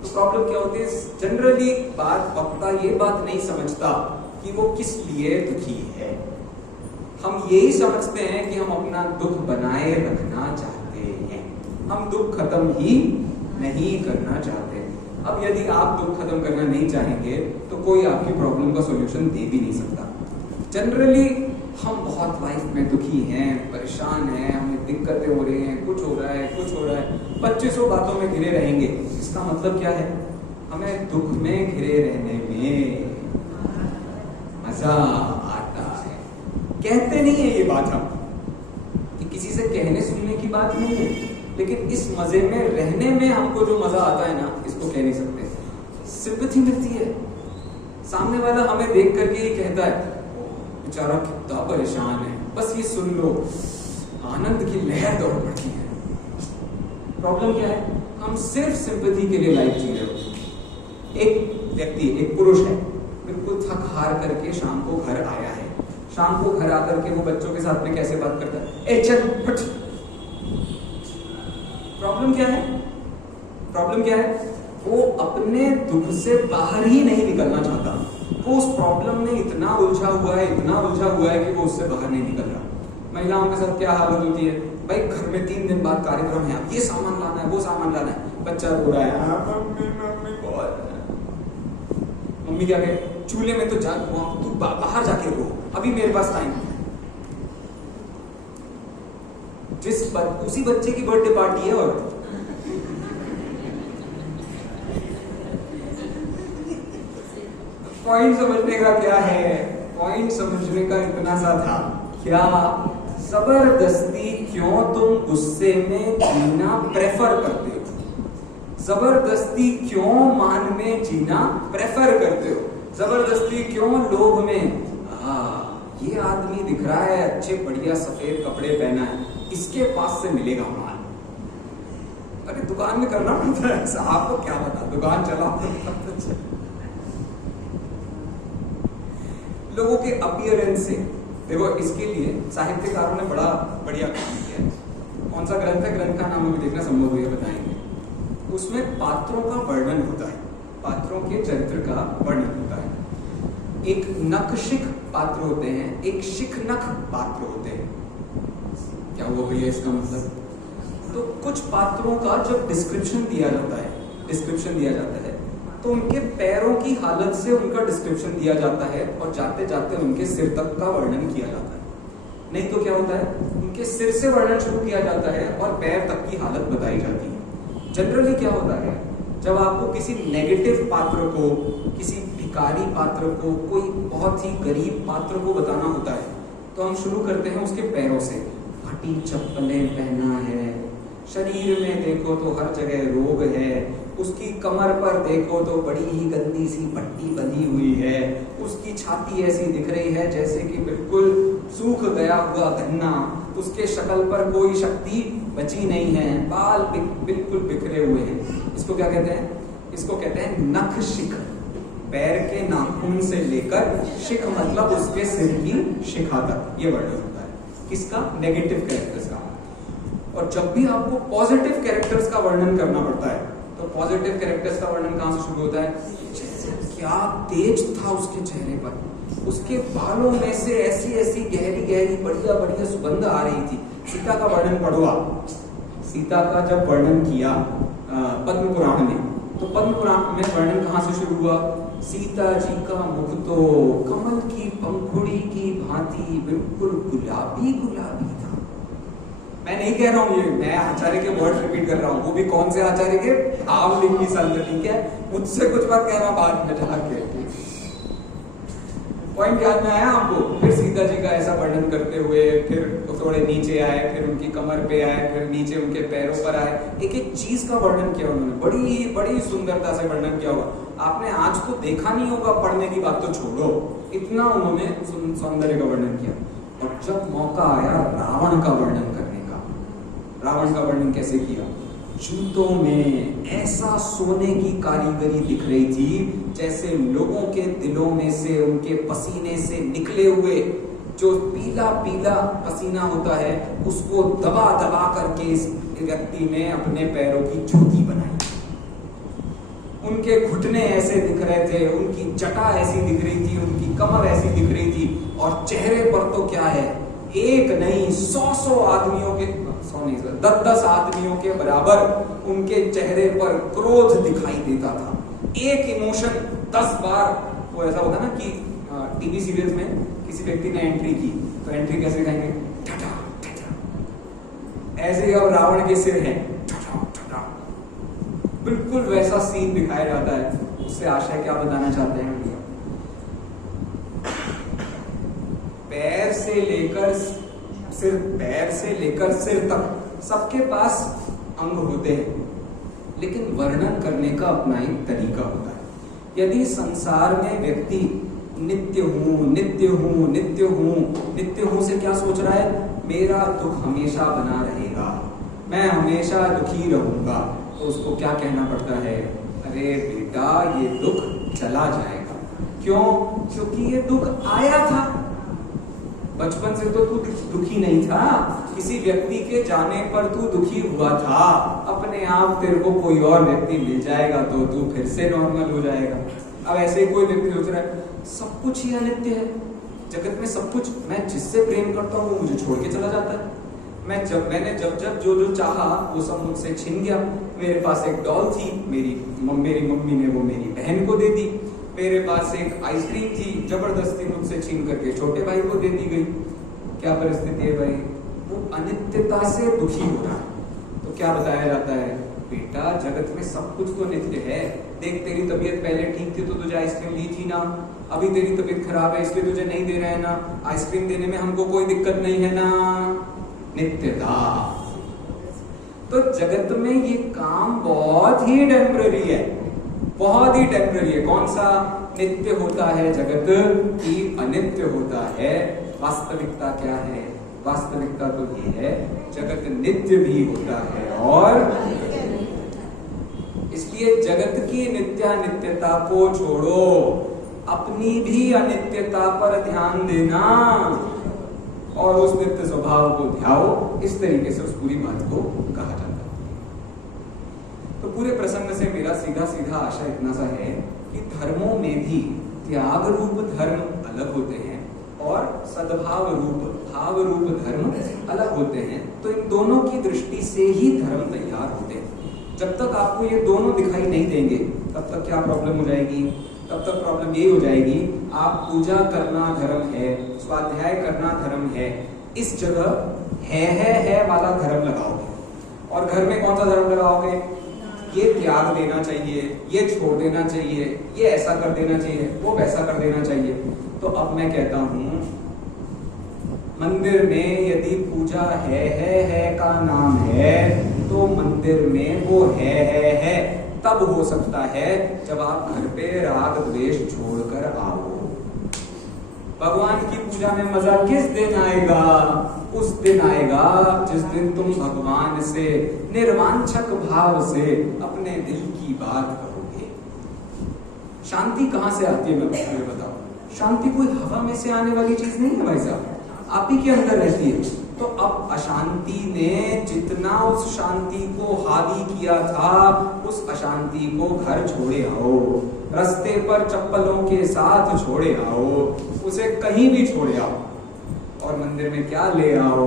तो प्रॉब्लम क्या होती है, जनरली वक्ता ये बात नहीं समझता कि वो किस लिए दुखी है। हम यही समझते हैं कि हम अपना दुख बनाए रखना चाहते हैं, हम दुख खत्म ही नहीं करना चाहते। अब यदि आप दुख खत्म करना नहीं चाहेंगे तो कोई आपकी प्रॉब्लम का सॉल्यूशन दे भी नहीं सकता। जनरली हम बहुत लाइफ में दुखी हैं, परेशान हैं, हमें दिक्कतें हो रही हैं, कुछ हो रहा है, कुछ हो रहा है, 2500 बातों में घिरे रहेंगे। इसका मतलब क्या है? हमें दुख में घिरे रहने में मजा आता है। कहते नहीं है ये बात हम, कि किसी से कहने सुनने की बात नहीं है, लेकिन इस मजे में रहने में हमको जो मजा आता है ना, इसको कह नहीं सकते। सिंपैथी मिलती है, सामने वाला हमें देख करके ये कहता है बेचारा कितना परेशान है, बस ये सुन लो, आनंद की लहर दौड़ पड़ती है। प्रॉब्लम क्या है? हम सिर्फ सिंपैथी के लिए लाइफ जी रहे हो। एक व्यक्ति, एक पुरुष है, बिल्कुल थक हार करके शाम को घर आया है। शाम को घर आकर के वो बच्चों के साथ में कैसे बात करता है, ए चल हट। प्रॉब्लम क्या है? प्रॉब्लम क्या है? वो अपने दुख से बाहर ही नहीं निकलना चाहता। वो उस प्रॉब्लम में इतना उलझा हुआ है, इतना उलझा हुआ है कि वो उससे बाहर नहीं निकल रहा। महिलाओं के साथ क्या हालत होती है, भाई घर में 3 दिन बाद कार्यक्रम है, अब ये सामान लाना है, वो सामान लाना है, बच्चा रो रहा है, मम्मी बहुत। मम्मी क्या कहे, चूल्हे में तो जा, तू बाहर जाके रो, अभी मेरे पास टाइम है। उसी बच्चे की बर्थडे पार्टी है और पॉइंट समझने का क्या है? पॉइंट समझने का इतना सा था, क्या जबरदस्ती क्यों तुम गुस्से में जीना प्रेफर करते हो? जबरदस्ती क्यों मान में जीना प्रेफर करते हो? जबरदस्ती क्यों लोभ में, ये आदमी दिख रहा है अच्छे बढ़िया सफेद कपड़े पहना है, इसके पास से मिलेगा माल। अरे दुकान में करना पड़ता है ऐसा, आपको क्या पता, दुकान चलाओ। लोगों के अपीयरेंस से देखो, इसके लिए साहित्यकारों ने बड़ा बढ़िया काम किया है। कौन सा ग्रंथ है, ग्रंथ का नाम अभी देखना संभव है, बताएंगे। उसमें पात्रों का वर्णन होता है, पात्रों के चरित्र का वर्णन होता है। एक नखशिख पात्र होते हैं, एक शिखनख पात्र होते हैं। क्या हुआ भैया इसका मतलब? तो कुछ पात्रों का जब डिस्क्रिप्शन दिया जाता है तो उनके पैरों की हालत से उनका डिस्क्रिप्शन दिया जाता है और जाते जाते उनके सिर तक का वर्णन किया जाता है। नहीं तो क्या होता है, उनके सिर से वर्णन शुरू किया जाता है और पैर तक की हालत बताई जाती है। जनरली क्या होता है, जब आपको किसी नेगेटिव पात्र को, किसी भिखारी पात्र को, कोई बहुत ही गरीब पात्र को बताना होता है तो हम शुरू करते हैं उसके पैरों से। फटी चप्पलें पहना है, शरीर में देखो तो हर जगह रोग है, उसकी कमर पर देखो तो बड़ी ही गंदी सी पट्टी बंधी हुई है, उसकी छाती ऐसी दिख रही है जैसे कि बिल्कुल सूख गया हुआ गन्ना, उसके शक्ल पर कोई शक्ति बची नहीं है, बाल बिल्कुल बिखरे हुए हैं। इसको क्या कहते हैं? इसको कहते हैं नख शिख। पैर के नाखून से लेकर शिख मतलब उसके सिर की शिखा तक, ये वर्णन होता है किसका? नेगेटिव कैरेक्टर्स का। और जब भी आपको पॉजिटिव कैरेक्टर्स का वर्णन करना पड़ता है तो पॉजिटिव कैरेक्टर्स का वर्णन कहां से शुरू होता है? क्या तेज था उसके चेहरे पर, उसके बालों में से ऐसी ऐसी गहरी गहरी बढ़िया बढ़िया सुगंध आ रही थी। सीता का वर्णन पढ़ो आप। सीता का जब वर्णन किया पद्म पुराण में, तो पद्म पुराण में वर्णन कहां से शुरू हुआ? सीता जी का मुख तो कमल की पंखुड़ी की भांति बिल्कुल गुलाबी गुलाबी था। मैं नहीं कह रहा हूँ ये, मैं आचार्य के वर्ड रिपीट कर रहा हूँ, वो भी कौन से आचार्य के? भावलिंगी संतति के। मुझसे कुछ बात कहना बाद में जाके। पॉइंट याद में आया आपको? फिर सीता जी का ऐसा वर्णन करते हुए फिर तो थोड़े नीचे आए, फिर उनकी कमर पे आए, फिर नीचे उनके पैरों पर आए, एक एक चीज का वर्णन किया उन्होंने, बड़ी बड़ी सुंदरता से वर्णन किया होगा। आपने आज तो देखा नहीं होगा, पढ़ने की बात तो छोड़ो, इतना उन्होंने सौंदर्य का वर्णन किया। और जब मौका आया रावण का वर्णन करने का, रावण का वर्णन कैसे किया? जूतों में ऐसा सोने की कारीगरी दिख रही थी जैसे लोगों के दिलों में से, उनके पसीने से निकले हुए जो पीला पीला पसीना होता है उसको दबा दबा करके इस व्यक्ति ने अपने पैरों की जूती बनाई। उनके घुटने ऐसे दिख रहे थे, उनकी जटा ऐसी दिख रही थी, उनकी कमर ऐसी दिख रही थी, और चेहरे पर तो क्या है, एक नहीं 100 आदमियों के, 100 नहीं 10 आदमियों के बराबर उनके चेहरे पर क्रोध दिखाई देता था। एक इमोशन 10 बार, वो ऐसा होता ना कि टीवी सीरियल्स में किसी व्यक्ति ने एंट्री की तो एंट्री कैसे दिखाएंगे, ठठा ठठा, ऐसे ही अब रावण के सिर है, ठठा ठठा, बिल्कुल वैसा सीन दिखाया जाता है। उससे आशय क्या बताना चाहते हैं, पैर से लेकर सिर तक सबके पास अंग होते हैं, लेकिन वर्णन करने का अपना एक तरीका होता है। यदि संसार में व्यक्ति नित्य हूं नित्य हूं नित्य हूं, नित्य हूं से क्या सोच रहा है, मेरा दुख हमेशा बना रहेगा, मैं हमेशा दुखी रहूंगा, तो उसको क्या कहना पड़ता है, अरे बेटा ये दुख चला जाएगा। क्यों? क्योंकि ये दुख आया था, बचपन से तो तू दुखी नहीं था, किसी व्यक्ति के जाने पर तू दुखी हुआ था, अपने आप तेरे को कोई और व्यक्ति मिल जाएगा तो तू फिर से नॉर्मल हो जाएगा। अब ऐसे ही कोई व्यक्ति सोच रहा है सब कुछ ही अनित्य है, जगत में सब कुछ, मैं जिससे प्रेम करता हूँ वो मुझे छोड़ के चला जाता है, मैंने जब जो चाहा वो सब मुझसे छिन गया। मेरे पास एक डॉल थी, मेरी मम्मी ने वो मेरी बहन को दे दी, मेरे पास एक आइसक्रीम थी, जबरदस्ती मुझसे छीन करके छोटे भाई को दे दी गई। क्या परिस्थिति है भाई, वो अनित्यता से दुखी हो रहा है। तो क्या बताया जाता है, बेटा जगत में सब कुछ तो नित्य है, देख तेरी तबीयत पहले ठीक थी तो तुझे आइसक्रीम दी थी ना, अभी तेरी तबीयत खराब है इसलिए तुझे नहीं दे रहे हैं ना, आइसक्रीम देने में हमको कोई दिक्कत नहीं है ना, नित्यता। तो जगत में ये काम बहुत ही टेम्पररी है, बहुत ही टेम्पररी है। कौन सा नित्य होता है, जगत की अनित्य होता है। वास्तविकता क्या है, वास्तविकता तो ये है जगत नित्य भी होता है और इसलिए जगत की नित्यानित्यता को छोड़ो, अपनी भी अनित्यता पर ध्यान देना और उस नित्य स्वभाव को ध्याओ। इस तरीके से उस पूरी बात को कहा जाता है। तो पूरे प्रसंग से मेरा सीधा सीधा आशय इतना सा है कि धर्मों में भी त्याग रूप धर्म अलग होते हैं और सद्भाव रूप भाव रूप धर्म अलग होते हैं। तो इन दोनों की दृष्टि से ही धर्म तैयार होते हैं। जब तक आपको ये दोनों दिखाई नहीं देंगे तब तक क्या प्रॉब्लम हो जाएगी, तब तक प्रॉब्लम ये हो जाएगी, आप पूजा करना धर्म है, स्वाध्याय करना धर्म है, इस जगह है वाला धर्म लगाओगे और घर में कौन सा धर्म लगाओगे, ये त्याग देना चाहिए, ये छोड़ देना चाहिए, ये ऐसा कर देना चाहिए, वो वैसा कर देना चाहिए। तो अब मैं कहता हूं मंदिर में यदि पूजा है का नाम है तो मंदिर में वो है तब हो सकता है जब आप घर पे राग द्वेष छोड़कर आओ। भगवान की पूजा में मजा किस दिन आएगा, उस दिन आएगा जिस दिन तुम भगवान से निर्वांछक भाव से अपने दिल की बात करोगे। शांति कहां से आती है, मैं तुम्हें बताऊं, शांति कोई हवा में से आने वाली चीज नहीं है भाई साहब, आप ही के अंदर रहती है। तो अब अशांति ने जितना उस शांति को हावी किया था, उस अशांति को घर छोड़े आओ, रास्ते पर चप्पलों के साथ छोड़े आओ, उसे कहीं भी छोड़े आओ और मंदिर में क्या ले आओ,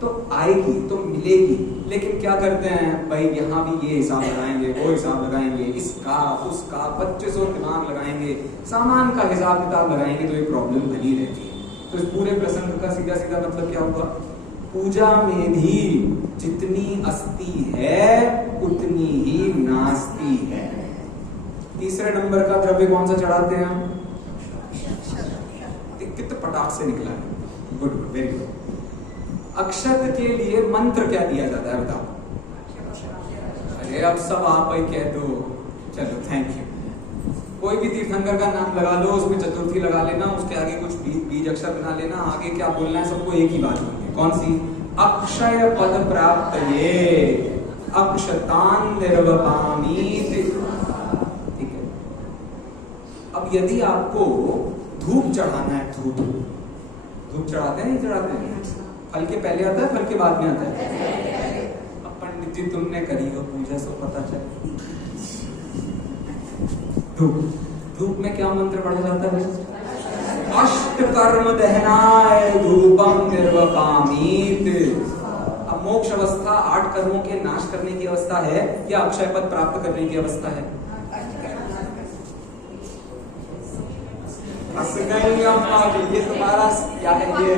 तो आएगी तो मिलेगी। लेकिन क्या करते हैं भाई, यहाँ भी ये हिसाब लगाएंगे, वो हिसाब लगाएंगे, इसका उसका 2500 दिमाग लगाएंगे, सामान का हिसाब किताब लगाएंगे, तो ये प्रॉब्लम बनी रहती है। तो इस पूरे प्रसंग का सीधा सीधा मतलब क्या हुआ, पूजा में भी जितनी अस्ति है उतनी ही नास्ति है। तीसरे नंबर का द्रव्य कौन सा चढ़ाते हैं हम, कितने पटाख से निकला है, गुड वेरी गुड। अक्षत के लिए मंत्र क्या दिया जाता है बताओ, अरे अब सब आप ही कह दो, चलो थैंक यू। कोई भी तीर्थंकर का नाम लगा लो, उसमें चतुर्थी लगा लेना, उसके आगे कुछ बीज अक्षर बना लेना, आगे क्या बोलना है सबको एक ही बात बोलनी है, कौन सी, अक्षय पद प्राप्त ये अक्षतान निर्वपामी। ठीक है। अब यदि आपको धूप चढ़ाना है, धूप चढ़ाते हैं नहीं चढ़ाते हैं? फल के पहले आता है, फल के बाद में आता है? अब पंडित जी तुमने करी हो पूजा सो पता चले। धूप में क्या मंत्र पढ़ा जाता है? अष्ट कर्म दहनाय धूपम निर्वपामीत। अब मोक्ष अवस्था 8 कर्मों के नाश करने की अवस्था है या अक्षय पद प्राप्त करने की अवस्था है? ये तुम्हारा क्या है? ये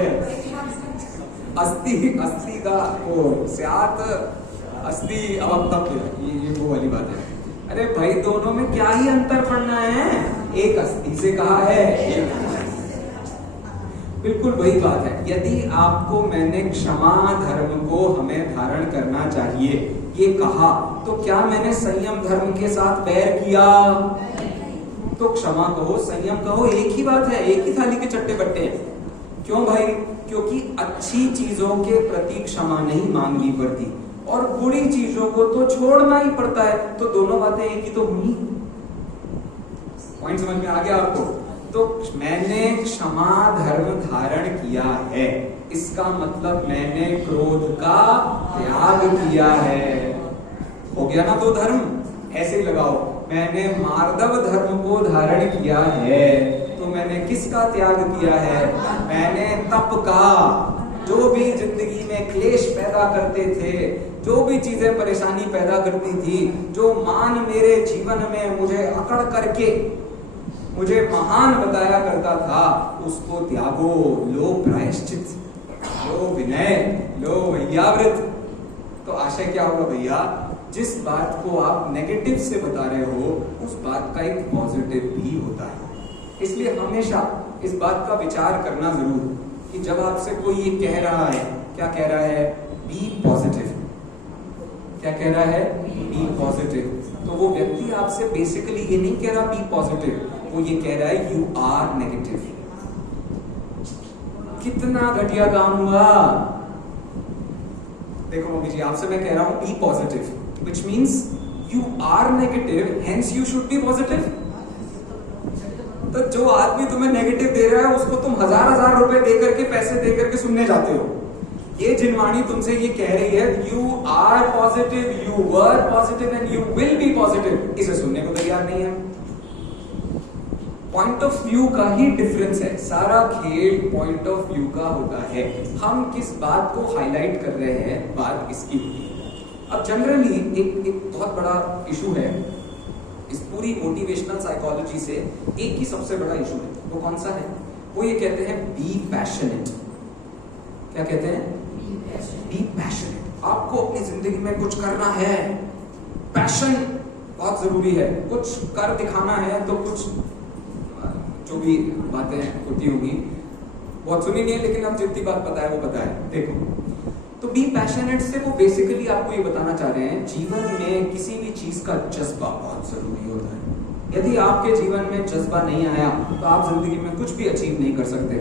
अस्थि का वो स्यात अस्थि अवक्तव्य, ये वो वाली बात है। अरे भाई दोनों में क्या ही अंतर पड़ना है? एक अस्थि से कहा है, एक बिल्कुल वही बात है। यदि आपको मैंने क्षमा धर्म को हमें धारण करना चाहिए ये कहा, तो क्या मैंने संयम धर्म के साथ बैर किया? तो क्षमा कहो संयम कहो एक ही बात है, एक ही थाली के चट्टे बट्टे हैं। क्यों भाई? क्योंकि अच्छी चीजों के प्रति क्षमा नहीं मांगनी पड़ती और बुरी चीजों को तो छोड़ना ही पड़ता है। तो दोनों बातें एक ही तो हुई। पॉइंट समझ में आ गया आपको? तो मैंने क्षमा धर्म धारण किया है, इसका मतलब मैंने क्रोध का त्याग किया है। हो गया ना दो धर्म? ऐसे ही लगाओ, मैंने मार्दव धर्म को धारण किया है तो मैंने किसका त्याग किया है? मैंने तप का। जो भी जिंदगी में क्लेश पैदा करते थे, जो भी चीजें परेशानी पैदा करती थी, जो मान मेरे जीवन में मुझे अकड़ करके मुझे महान बताया करता था, उसको त्यागो। लो प्रायश्चित, लो विनय, लो वैयावृत। तो आशय क्या होगा भैया? जिस बात को आप नेगेटिव से बता रहे हो उस बात का एक पॉजिटिव भी होता है। इसलिए हमेशा इस बात का विचार करना जरूर कि जब आपसे कोई ये कह रहा है, क्या कह रहा है? Be positive. क्या कह रहा है? Be positive. तो वो व्यक्ति आपसे बेसिकली ये नहीं कह रहा बी पॉजिटिव, वो ये कह रहा है यू आर नेगेटिव। कितना घटिया काम हुआ। देखो मम्मी जी, आपसे मैं कह रहा हूं be positive, which means you are negative, hence you should be positive। तो जो आदमी तुम्हें नेगेटिव दे रहा है उसको तुम हजार रुपए दे करके, पैसे दे करके सुनने जाते हो। ये जिनवाणी तुमसे ये कह रही है you are positive, you were positive and you will be positive, इसे सुनने को तैयार नहीं है। पॉइंट ऑफ व्यू का ही डिफरेंस है। सारा खेल पॉइंट ऑफ व्यू का होता है। हम किस बात को हाईलाइट कर रहे हैं, बात इसकी। अब जनरली एक बहुत बड़ा इशू है इस पूरी मोटिवेशनल साइकोलॉजी से, एक ही सबसे बड़ा इशू है। वो कौन सा है? वो ये कहते हैं बी पैशनेट। क्या कहते हैं? Be passionate. आपको अपनी जिंदगी में कुछ करना है, पैशन बहुत जरूरी है। कुछ कर दिखाना है तो कुछ जो भी बातें होती होगी, बहुत सुनी नहीं है लेकिन अब जितनी बात पता है वो पता है। देखो, तो बी पैशनेट से वो बेसिकली आपको ये बताना चाह रहे हैं जीवन में किसी भी चीज का जज्बा बहुत जरूरी होता है। यदि आपके जीवन में जज्बा नहीं आया तो आप जिंदगी में कुछ भी अचीव नहीं कर सकते।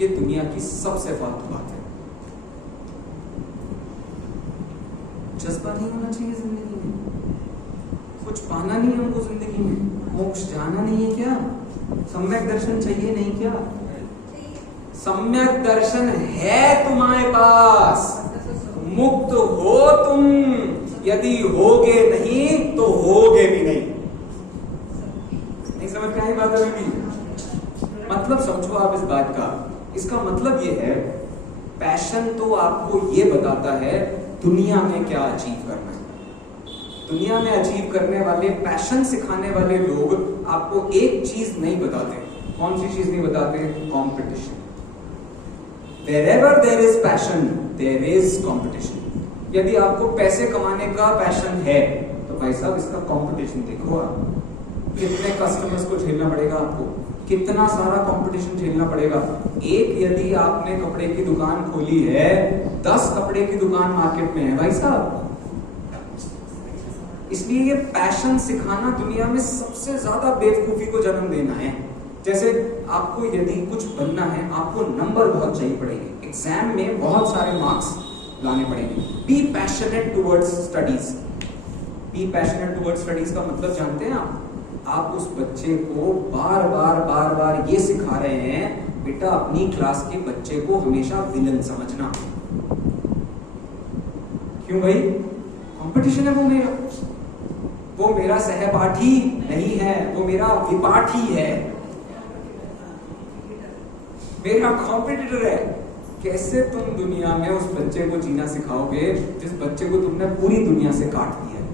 ये दुनिया की सबसे फालतू बात है। जज्बा नहीं होना चाहिए जिंदगी में। कुछ पाना नहीं है हमको जिंदगी में, मोक्ष जाना नहीं है क्या? सम्यक दर्शन चाहिए नहीं क्या? सम्यक दर्शन है तुम्हारे पास, मुक्त हो तुम। यदि होगे नहीं तो होगे भी नहीं। नहीं समझ में आई बात अभी भी? मतलब समझो आप इस बात का। इसका मतलब ये है, पैशन तो आपको ये बताता है दुनिया में क्या अचीव करना है। दुनिया में अचीव करने वाले, पैशन सिखाने वाले लोग आपको एक चीज नहीं बताते। कौन सी चीज नहीं बताते? Competition. Wherever there is passion, there is competition। यदि आपको पैसे कमाने का पैशन है तो भाई साहब इसका कंपटीशन देखो आप। कितने कस्टमर्स को झेलना पड़ेगा आपको, कितना सारा कंपटीशन झेलना पड़ेगा। एक यदि आपने कपड़े की दुकान खोली है, 10 कपड़े की दुकान मार्केट में है भाई साहब। इसलिए ये पैशन सिखाना दुनिया में सबसे ज्यादा बेवकूफी को जन्म देना है। जैसे आपको यदि कुछ बनना है, आपको नंबर बहुत चाहिए पड़ेंगे। एग्जाम में बहुत सारे मार्क्स लाने पड़ेंगे। Be passionate towards studies. Be passionate towards studies का मतलब जानते हैं आप उस बच्चे को बार बार ये सिखा रहे हैं, बेटा अपनी क्लास के बच्चे को हमेशा विलन समझना। क्यों भाई? कंपटीशन है वो मेरा सहपाठी नहीं है, वो मेरा विपाठी है, मेरा कॉम्पिटिटर है। कैसे तुम दुनिया में उस बच्चे को जीना सिखाओगे जिस बच्चे को तुमने पूरी दुनिया से काट दिया है?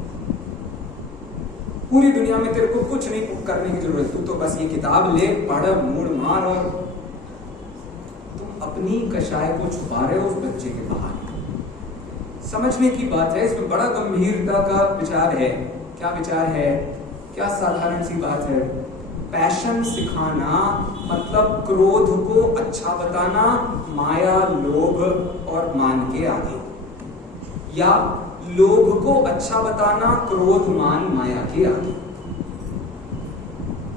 पूरी दुनिया में तेरे को कुछ नहीं करने की जरूरत, तू तो बस ये किताब ले, पढ़, मुड़ मार, और तुम अपनी कषाय को छुपा रहे हो उस बच्चे के बहाने। समझने की बात है, इसमें बड़ा गंभीरता का विचार है। क्या विचार है? क्या साधारण सी बात है। पैशन सिखाना मतलब क्रोध को अच्छा बताना, माया, लोभ और मान के आगे, या लोभ को अच्छा बताना, क्रोध, मान, माया के आगे।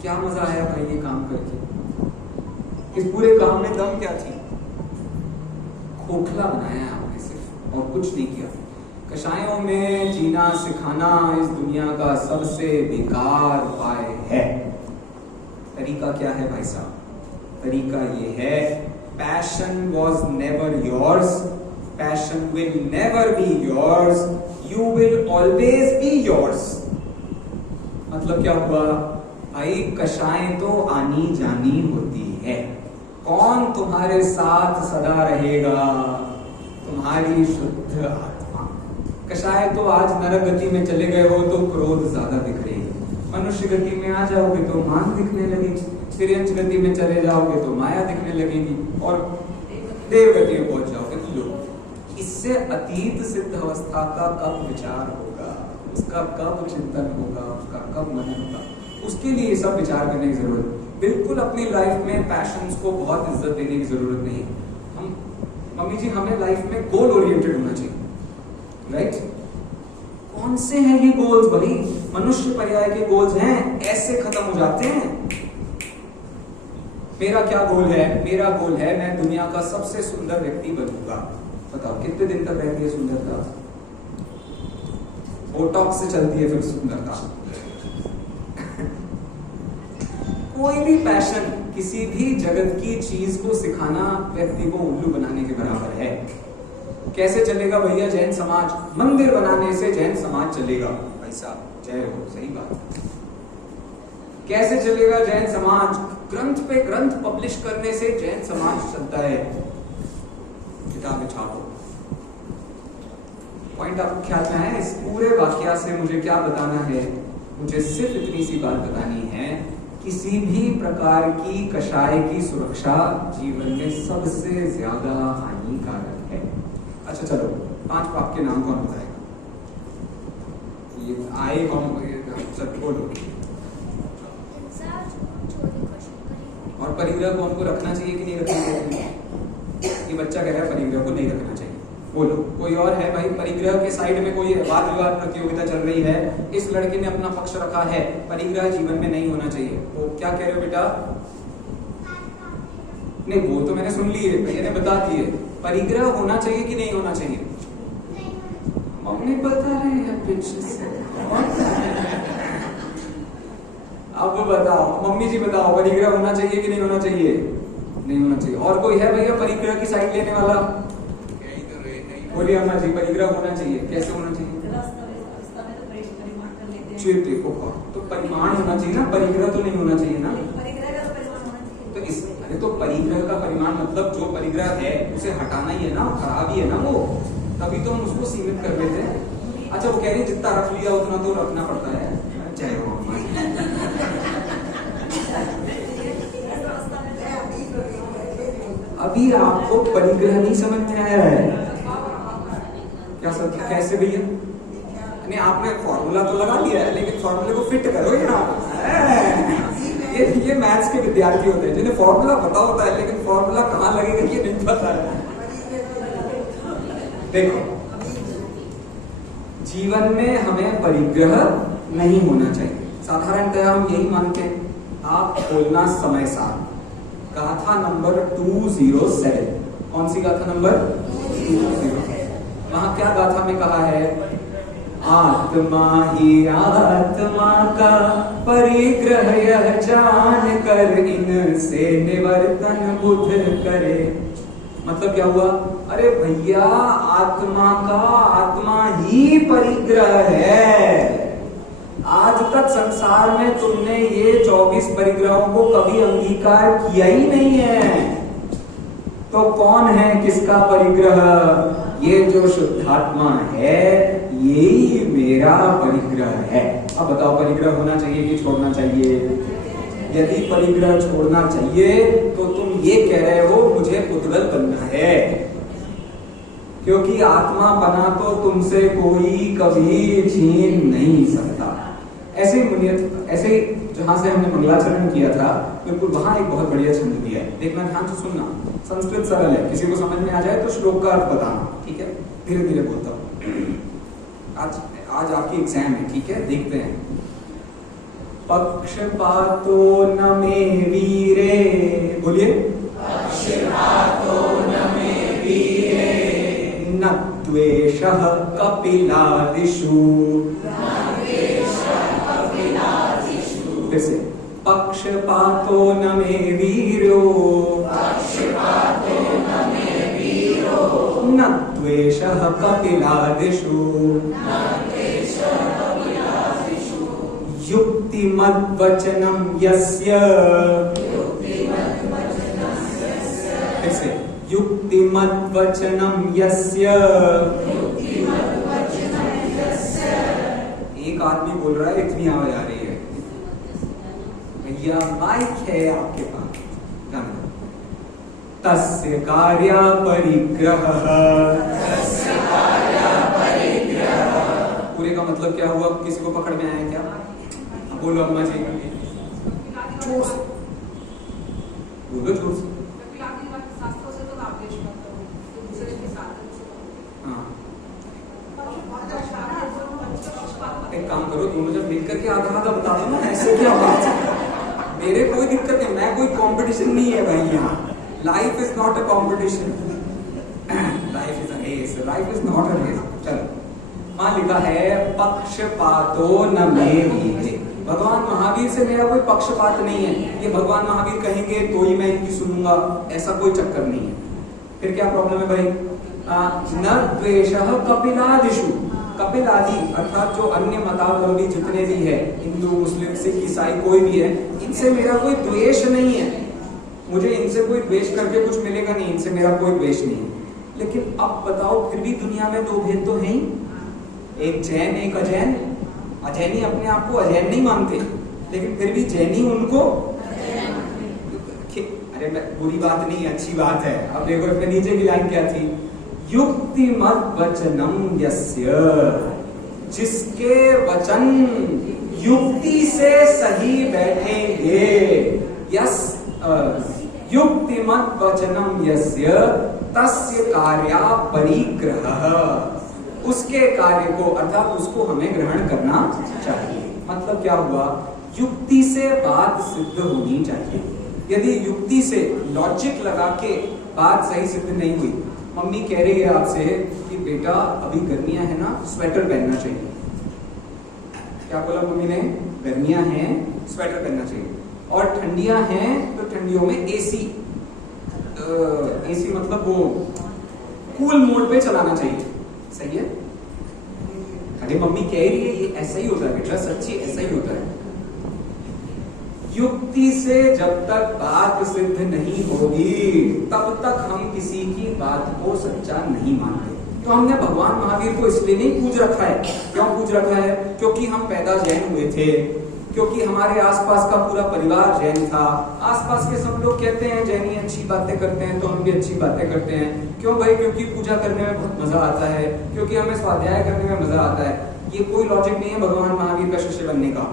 क्या मजा आया भाई ये काम करके? इस पूरे काम में दम क्या थी? खोखला बनाया आपने सिर्फ, और कुछ नहीं किया। कषायों में जीना सिखाना इस दुनिया का सबसे बेकार उपाय है। तरीका क्या है भाई साहब? तरीका ये है, passion was never yours, passion will never be yours, you will always be yours. मतलब क्या हुआ भाई? कषायें तो आनी जानी होती है, कौन तुम्हारे साथ सदा रहेगा? तुम्हारी शुद्ध आत्मा। कषाय तो आज नरक गति में चले गए हो तो क्रोध ज्यादा दिख रही है, मनुष्य गति में आ जाओगे तो मान दिखने लगेगी, तिर्यंच गति में चले जाओगे तो माया दिखने लगेगी, और देव गति में पहुंच जाओगे तो लोग। इससे अतीत सिद्ध अवस्था का कब विचार होगा, उसका कब चिंतन होगा, उसका कब मनन होगा, उसके लिए सब विचार करने की जरूरत। बिल्कुल अपनी लाइफ में पैशंस को बहुत इज्जत देने की जरूरत नहीं। हम मम्मी जी, हमें लाइफ में गोल ओरिएंटेड होना चाहिए, राइट? कौन से हैं ये गोल्स भाई? मनुष्य पर्याय के गोल्स हैं, ऐसे खत्म हो जाते हैं। मेरा क्या गोल है? मेरा गोल है मैं दुनिया का सबसे सुंदर व्यक्ति बनूंगा। बताओ कितने दिन तक रहती है सुंदरता? बोटॉक्स से चलती है फिर सुंदरता। कोई भी पैशन, किसी भी जगत की चीज को सिखाना व्यक्ति को उल्लू बनाने के बराबर है। कैसे चलेगा भैया जैन समाज? मंदिर बनाने से जैन समाज चलेगा भाई साहब, जय हो, सही बात। कैसे चलेगा जैन समाज? ग्रंथ पे ग्रंथ पब्लिश करने से जैन समाज चलता है। किताबें छापो। पॉइंट आपको ख्याल में है? इस पूरे वाकया से मुझे क्या बताना है? मुझे सिर्फ इतनी सी बात बतानी है, किसी भी प्रकार की कषाय की सुरक्षा जीवन में सबसे ज्यादा हानिकारक है। अच्छा चलो, 5 पाप के नाम कौन बताएगा? ये आए कौन? सब बोलो। और परिग्रह कौन को रखना चाहिए कि नहीं रखना चाहिए? ये बच्चा कह रहा है परिग्रह को नहीं रखना चाहिए। बोलो, कोई और है भाई? परिग्रह के साइड में कोई वाद विवाद प्रतियोगिता चल रही है, इस लड़के ने अपना पक्ष रखा है, परिग्रह जीवन में नहीं होना चाहिए। वो क्या कह रहे हो बेटा? नहीं, वो तो मैंने सुन ली है, भैया ने बता दी है। परिग्रह होना चाहिए कि नहीं होना चाहिए? मम्मी बता रही है पीछे से। अब बताओ, मम्मी जी बताओ, परिग्रह होना चाहिए कि नहीं होना चाहिए? नहीं होना चाहिए। और कोई है भैया परिग्रह की साइड लेने वाला? बोलिए अम्मा जी, परिग्रह होना चाहिए। कैसे होना चाहिए? देखो, तो परिमाण होना चाहिए ना, परिग्रह तो नहीं होना चाहिए ना। तो इस अरे तो परिग्रह का परिमाण मतलब जो परिग्रह है उसे हटाना ही है ना, खराब ही है ना वो, तभी तो हम उसको सीमित कर लेते हैं। अच्छा, वो कह रही जितना रख लिया उतना तो रखना पड़ता है। जय हो अम्मा। अभी आपको परिग्रह नहीं समझ में आया है क्या सर? कैसे भैया? नहीं, आपने फॉर्मूला तो लगा लिया है, लेकिन फॉर्मूले को फिट करो यहाँ। ये मैथ्स के विद्यार्थी होते हैं जिन्हें फॉर्मूला पता होता है, लेकिन फॉर्मूला कहाँ लगेगा ये नहीं पता है। देखो, जीवन में हमें परिग्रह नहीं होना चाहिए। साधारणतः हम यही मानते हैं। आप बोलना समय सार। गाथा नंबर 207। कौन सी गाथा नंबर? 207। वहां क्या गाथा में कहा है? आत्मा ही आत्मा का परिग्रह यह जान कर इनसे निवर्तन बुध करे। मतलब क्या हुआ? अरे भैया, आत्मा का आत्मा ही परिग्रह है। आज तक संसार में तुमने ये 24 परिग्रहों को कभी अंगीकार किया ही नहीं है। तो कौन है किसका परिग्रह? ये जो शुद्धात्मा है, यही मेरा परिग्रह है। अब बताओ, परिग्रह होना चाहिए कि छोड़ना चाहिए? यदि परिग्रह छोड़ना चाहिए तो तुम ये कह रहे हो मुझे पुद्गल बनना है, क्योंकि आत्मा बना तो तुमसे कोई कभी छीन नहीं सकता। ऐसे जहां से हमने मंगलाचरण किया था, बिल्कुल वहां एक बहुत बढ़िया छंद दिया है, देखना ध्यान से सुनना। संस्कृत सरल है, किसी को समझ में आ जाए तो श्लोक का अर्थ बताना, ठीक है? धीरे धीरे बोलता हूं। आज आपकी एग्जाम है, ठीक है? देखते हैं। पक्षपातो न मे वीरे, बोलिए। पक्षपातो न मे वीरे, न द्वेषः कपिलादिषु। फिर से, पक्षपातो न मे वीरो, न द्वेषः कपिलादिषु, युक्तिमद्वचनं यस्य, फिर से, युक्तिमद्वचनं यस्य। एक आदमी बोल रहा है, इतनी आवाज आ रही है। भैया माइक है आपके पास, तस्य कार्य परिग्रहः। पूरे का मतलब क्या हुआ? किसी को पकड़ में आया क्या? बोलो अम्मा जी, जोर से बोलो, जोर से। हाँ, एक काम करो, दोनों जब मिलकर के आधा आधा बता दो ना, ऐसे क्या बात है? मेरे कोई दिक्कत नहीं, मैं कोई कंपटीशन नहीं है भाई यहाँ। Life is not a competition, life is a race, life is not a race. चलो, वहां लिखा है पक्षपातो न मे वीरे। भगवान महावीर से मेरा कोई पक्षपात नहीं है। ये भगवान महावीर कहेंगे तो ही मैं इनकी सुनूंगा, ऐसा कोई चक्कर नहीं है। फिर क्या प्रॉब्लम है भाई? न द्वेषः कपिलादिषु। कपिल आदि अर्थात जो अन्य मतावलंबी जितने भी है, हिंदू मुस्लिम सिख ईसाई कोई भी है, इनसे मेरा कोई द्वेष नहीं है। मुझे इनसे कोई द्वेष करके कुछ मिलेगा नहीं, इनसे मेरा कोई द्वेष नहीं है। लेकिन अब बताओ, फिर भी दुनिया में दो भेद तो हैं, एक जैन एक अजैन। अजैनी अपने आप को अजैन नहीं मानते, लेकिन फिर भी जैनी उनको, अरे बुरी बात नहीं, अच्छी बात है। अब देखो इसके नीचे की लाइन क्या थी? युक्तिमत् वचनम यस्य, जिसके वचन युक्ति से सही बैठेंगे। यस, युक्तिमत् वचनम यस्य तस्य कार्या परिग्रहः। उसके कार्य को अर्थात उसको हमें ग्रहण करना चाहिए। मतलब क्या हुआ? युक्ति से बात सिद्ध होनी चाहिए। यदि युक्ति से लॉजिक लगा के बात सही सिद्ध नहीं हुई, मम्मी कह रही है आपसे कि बेटा अभी गर्मियां है ना, स्वेटर पहनना चाहिए। क्या बोला मम्मी ने? गर्मियां हैं, स्वेटर पहनना चाहिए। और ठंडियां हैं तो ठंडियों में एसी, एसी मतलब वो कूल मोड पे चलाना चाहिए। सही है? अरे मम्मी कह रही है, ये ऐसा ही होता है बेटा, सच्ची ऐसा ही होता है। युक्ति से जब तक बात सिद्ध नहीं होगी, तब तक हम किसी की बात को सच्चा नहीं मानते। तो हमने भगवान महावीर को इसलिए नहीं पूज रखा है। क्यों पूज रखा है? क्योंकि हम पैदा जैन हुए थे, क्योंकि हमारे आसपास का पूरा परिवार जैन था। आसपास के सब लोग कहते हैं जैनी अच्छी बातें करते हैं, तो हम भी अच्छी बातें करते हैं। क्यों भाई? क्योंकि पूजा करने में बहुत मजा आता है, क्योंकि हमें स्वाध्याय करने में मजा आता है। ये कोई लॉजिक नहीं है भगवान महावीर का शिष्य बनने का।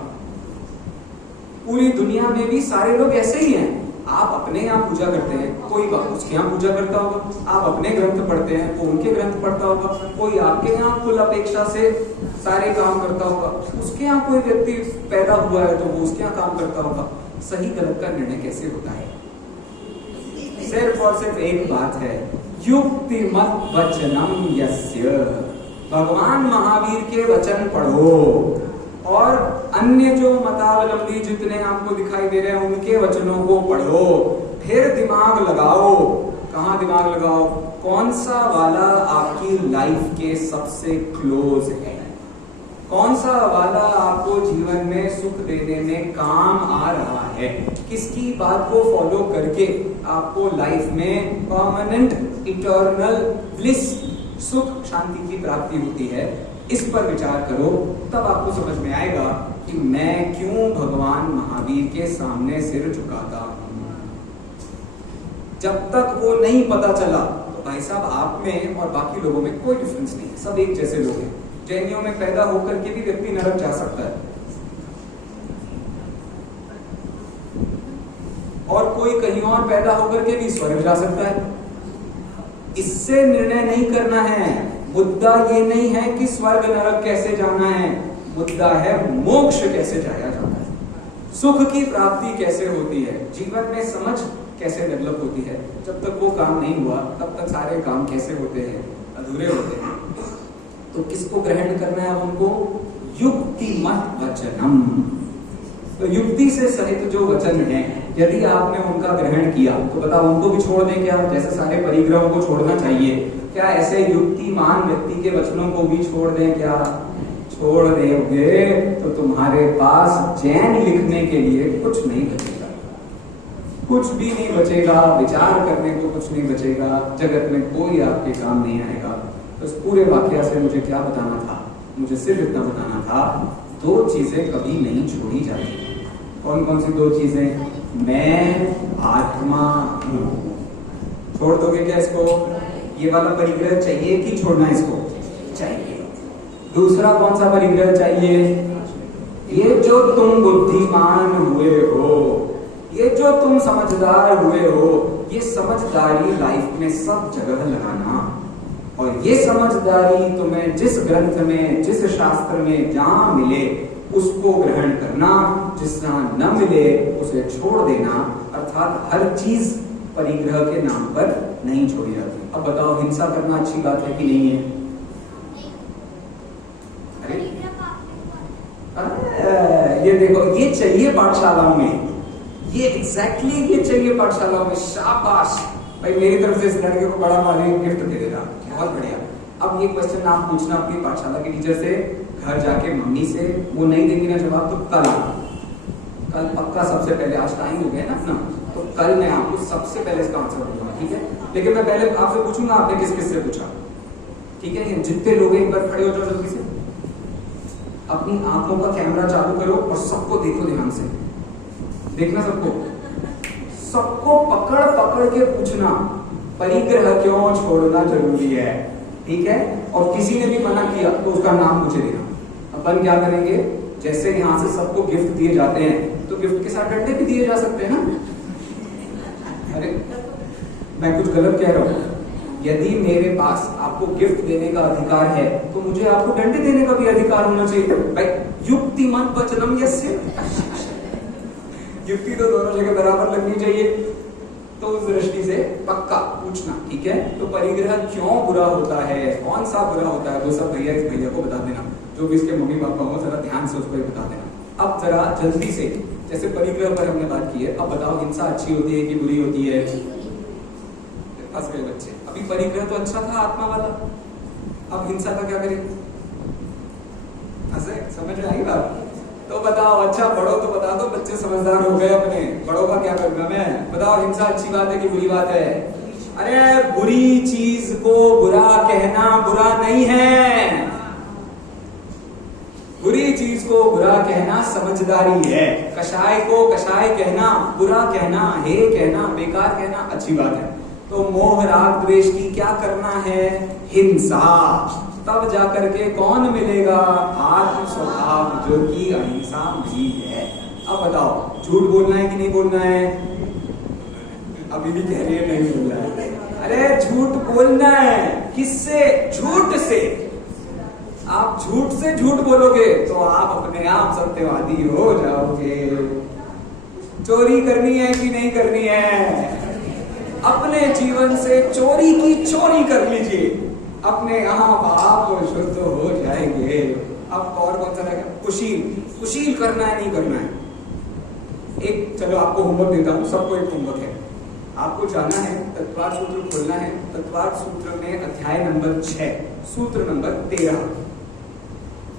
पूरी दुनिया में भी सारे लोग ऐसे ही हैं। आप अपने यहाँ पूजा करते हैं, कोई उसके यहाँ पूजा करता होगा। आप अपने ग्रंथ पढ़ते हैं, वो उनके ग्रंथ पढ़ता होगा। कोई आपके यहाँ कुल अपेक्षा से सारे काम करता होगा, उसके यहाँ कोई व्यक्ति पैदा हुआ है तो वो उसके यहाँ काम करता होगा। सही गलत का निर्णय कैसे होता है? सिर्फ और सिर्फ एक बात है, युक्तिमत वचनम यस्य, भगवान महावीर के वचन पढ़ो और अन्य जो मतावलंबी जितने आपको दिखाई दे रहे हैं उनके वचनों को पढ़ो, फिर दिमाग लगाओ। कहाँ दिमाग लगाओ? कौन सा वाला आपकी लाइफ के सबसे क्लोज है, कौन सा वाला आपको जीवन में सुख देने में काम आ रहा है, किसकी बात को फॉलो करके आपको लाइफ में परमानेंट इटर्नल ब्लिस, सुख शांति की प्राप्ति होती है। इस पर विचार करो, तब आपको समझ में आएगा कि मैं क्यों भगवान महावीर के सामने सिर झुकाता हूं। जब तक वो नहीं पता चला तो भाई साहब आप में और बाकी लोगों में कोई डिफरेंस नहीं है, सब एक जैसे लोग हैं। जैनियों में पैदा होकर के भी व्यक्ति नरक जा सकता है और कोई कहीं और पैदा होकर के भी स्वर्ग जा सकता है। इससे निर्णय नहीं करना है। मुद्दा ये नहीं है कि स्वर्ग नरक कैसे जाना है, मुद्दा है मोक्ष कैसे जाया जाता है, सुख की प्राप्ति कैसे होती है, जीवन में समझ कैसे डेवलप होती है। जब तक वो काम नहीं हुआ तब तक सारे काम कैसे होते हैं, अधूरे होते हैं। तो किसको ग्रहण करना है हमको? युक्तिमत वचनम। तो युक्ति से सहित जो वचन है, यदि आपने उनका ग्रहण किया तो बताओ उनको भी छोड़ दें क्या? जैसे सारे परिग्रहों को छोड़ना चाहिए, क्या ऐसे युक्तिमान व्यक्ति के वचनों को भी छोड़ दें क्या? छोड़ देंगे तो तुम्हारे पास जैन लिखने के लिए कुछ नहीं बचेगा, कुछ भी नहीं बचेगा, विचार करने को कुछ नहीं बचेगा, जगत में कोई आपके काम नहीं आएगा। तो इस पूरे वाक्य से मुझे क्या बताना था? मुझे सिर्फ इतना बताना था, दो चीजें कभी नहीं छोड़ी जाती। कौन कौन सी दो चीजें? मैं आत्मा हूं। छोड़ दोगे क्या इसको? ये वाला परिग्रह चाहिए कि छोड़ना इसको? चाहिए। दूसरा कौन सा परिग्रह चाहिए? ये जो तुम बुद्धिमान हुए हो, ये जो तुम समझदार हुए हो, ये समझदारी लाइफ में सब जगह लगाना। और ये समझदारी तुम्हें जिस ग्रंथ में, जिस शास्त्र में जहां मिले उसको ग्रहण करना, जिस जहां न मिले उसे छोड़ देना। अर्थात हर चीज परिग्रह के नाम पर नहीं छोड़ी जाती। अब बताओ हिंसा करना अच्छी बात है कि नहीं है? अरे ये देखो, ये चाहिए पाठशालाओं में, ये एग्जैक्टली ये चाहिए पाठशालाओं में। शाबाश भाई, मेरी तरफ से इस लड़के को बड़ा वाले गिफ्ट दे देना, बहुत बढ़िया। अब ये क्वेश्चन आप पूछना अपनी पाठशाला के टीचर से, घर जाके मम्मी से, वो नहीं देंगी ना जवाब तो कल पक्का सबसे पहले, आज टाइम हो गया ना अपना, तो कल मैं आपको सबसे पहले इसका आंसर दूंगा, ठीक है? लेकिन मैं पहले आपसे पूछूंगा आपने किस किस से पूछा, ठीक है? जितने लोग एक बार खड़े हो जाओ जल्दी से, अपनी आंखों का कैमरा चालू करो और सबको देखो ध्यान से, देखना सबको पकड़ पकड़ के पूछना परिग्रह क्यों छोड़ना जरूरी है, ठीक है? और किसी ने भी मना किया तो उसका नाम मुझे देना। अपन क्या करेंगे, जैसे यहाँ से सबको गिफ्ट दिए जाते हैं तो गिफ्ट के साथ डंडे भी दिए जा सकते हैं ना? अरे मैं कुछ गलत कह रहा हूँ? यदि मेरे पास आपको गिफ्ट देने का अधिकार है तो मुझे आपको डंडे देने का भी अधिकार होना चाहिए भाई। युक्तिमत वचनम यस्य, युक्ति तो दोनों जगह बराबर लगनी चाहिए। तो उस दृष्टि से पक्का पूछना, ठीक है? तो परिग्रह क्यों बुरा होता है, कौन सा बुरा होता है, वो सब भैया इस भैया को बता देना, जो भी इसके मम्मी पापा हो, जरा ध्यान से उसको बता देना। अब जरा जल्दी से, जैसे परिग्रह पर हमने बात की है, अब बताओ हिंसा अच्छी होती है कि बुरी होती है? फंस गए बच्चे। अभी परिग्रह तो अच्छा था आत्मा वाला, अब हिंसा का क्या करें? समझ में आई बात? तो बताओ, अच्छा बड़ों तो बता दो, बच्चे समझदार हो गए अपने, बड़ों का क्या करूंगा मैं? बताओ हिंसा अच्छी बात है कि बुरी बात है? अरे बुरी चीज को बुरा कहना बुरा नहीं है, बुरी चीज को बुरा कहना समझदारी है। कषाय को कषाय कहना, बुरा कहना, हे कहना, बेकार कहना अच्छी बात है। तो मोह राग द्वेष की क्या करना है? हिंसा। तब जाकर के कौन मिलेगा? आत्म स्वभाव जो कि अहिंसा भी है। अब बताओ झूठ बोलना है कि नहीं बोलना है? अभी भी कह रही है नहीं बोलना है। अरे झूठ बोलना है, किससे? झूठ से। आप झूठ से झूठ बोलोगे तो आप अपने आप सत्यवादी हो जाओगे। चोरी करनी है कि नहीं करनी है? अपने जीवन से चोरी की चोरी कर लीजिए, अपने आप आप शुद्ध हो जाएंगे। अब और कौन सा रहेगा? कुशील। कुशील करना है नहीं करना है? एक चलो आपको होमवर्क देता हूं, सबको एक होमवर्क है। आपको जाना है तत्वार्थ सूत्र खोलना है। तत्वार्थ सूत्र में अध्याय नंबर 6 सूत्र नंबर 13।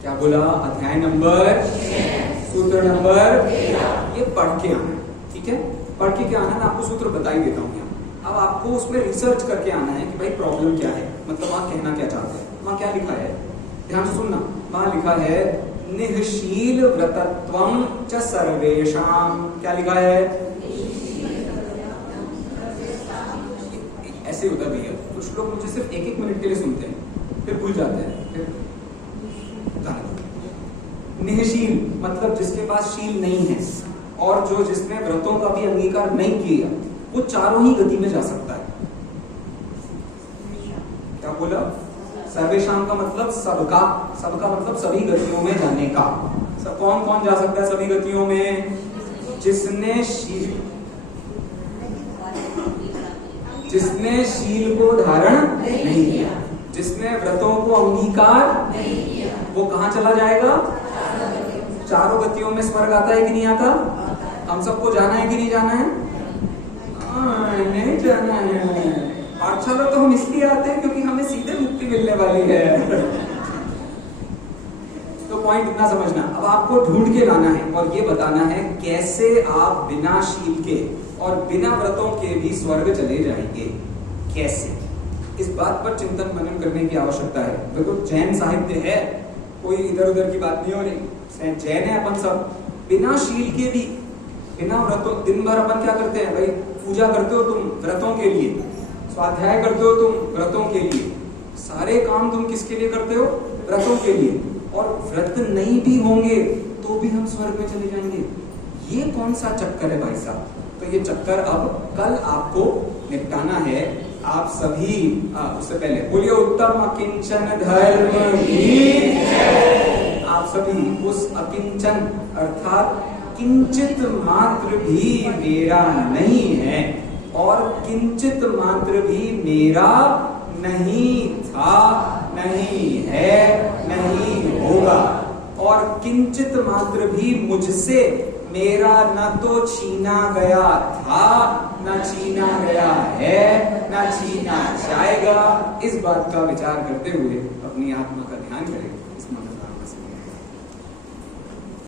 क्या बोला? अध्याय नंबर 6 सूत्र नंबर 13। ये पढ़ के आना है, ठीक है? पढ़ के क्या आना है, आपको सूत्र बता ही देता हूँ यहाँ। अब आपको उसमें रिसर्च करके आना है कि भाई प्रॉब्लम क्या है, मतलब वहां कहना क्या चाहते हैं। वहां क्या लिखा है, ध्यान से सुनना। वहां लिखा है निःशील व्रतत्वं च सर्वेषां। क्या लिखा है? ऐसे होता भैया, कुछ लोग मुझे सिर्फ 1-1 मिनट के लिए सुनते हैं, फिर भूल जाते हैं। निःशील मतलब जिसके पास शील नहीं है, और जो जिसने व्रतों का भी अंगीकार नहीं किया, वो चारों ही गति में जा सकता है। क्या बोला? सर्वेशाम का मतलब सबका, सबका मतलब सभी गतियों में जाने का। सब कौन कौन जा सकता है सभी गतियों में? जिसने शील को धारण नहीं किया, जिसने व्रतों को अंगीकार नहीं किया, वो कहां चला जाएगा? चारों गतियों में स्वर्ग आता है कि नहीं आता? हम सबको जाना है कि नहीं जाना है? नहीं जाना है। पाठशाला तो हम इसलिए आते हैं क्योंकि हमें सीधे मुक्ति मिलने वाली है। तो पॉइंट इतना समझना। अब आपको ढूंढ के लाना है और ये बताना है कैसे आप बिना शील के और बिना व्रतों के भी स्वर्ग चले जाएंगे। कैसे? इस बात पर चिंतन मनन करने की आवश्यकता है। देखो जैन साहित्य है, कोई इधर उधर की बात नहीं हो रही। जैन है अपन सब, बिना शील के भी, बिना व्रतों। दिन भर अपन क्या करते हैं भाई? पूजा करते हो तुम व्रतों के लिए, स्वाध्याय करते हो तुम व्रतों के लिए, सारे काम तुम किसके लिए करते हो? व्रतों के लिए। और व्रत नहीं भी होंगे तो भी हम स्वर्ग में चले जाएंगे। ये कौन सा चक्कर है भाई साहब? तो ये चक्कर अब कल आपको निपटाना है। आप सभी उससे पहले बोलिए उत्तम अकिंचन धर्म की। आप सभी उस अकिंचन अर्थात किंचित मात्र भी मेरा नहीं है और किंचित मात्र भी मेरा नहीं था, नहीं है, नहीं होगा, और किंचित मात्र भी मुझसे मेरा न तो छीना गया था, न छीना गया है, न छीना जाएगा। इस बात का विचार करते हुए अपनी आत्मा का ध्यान करें। इस मंत्र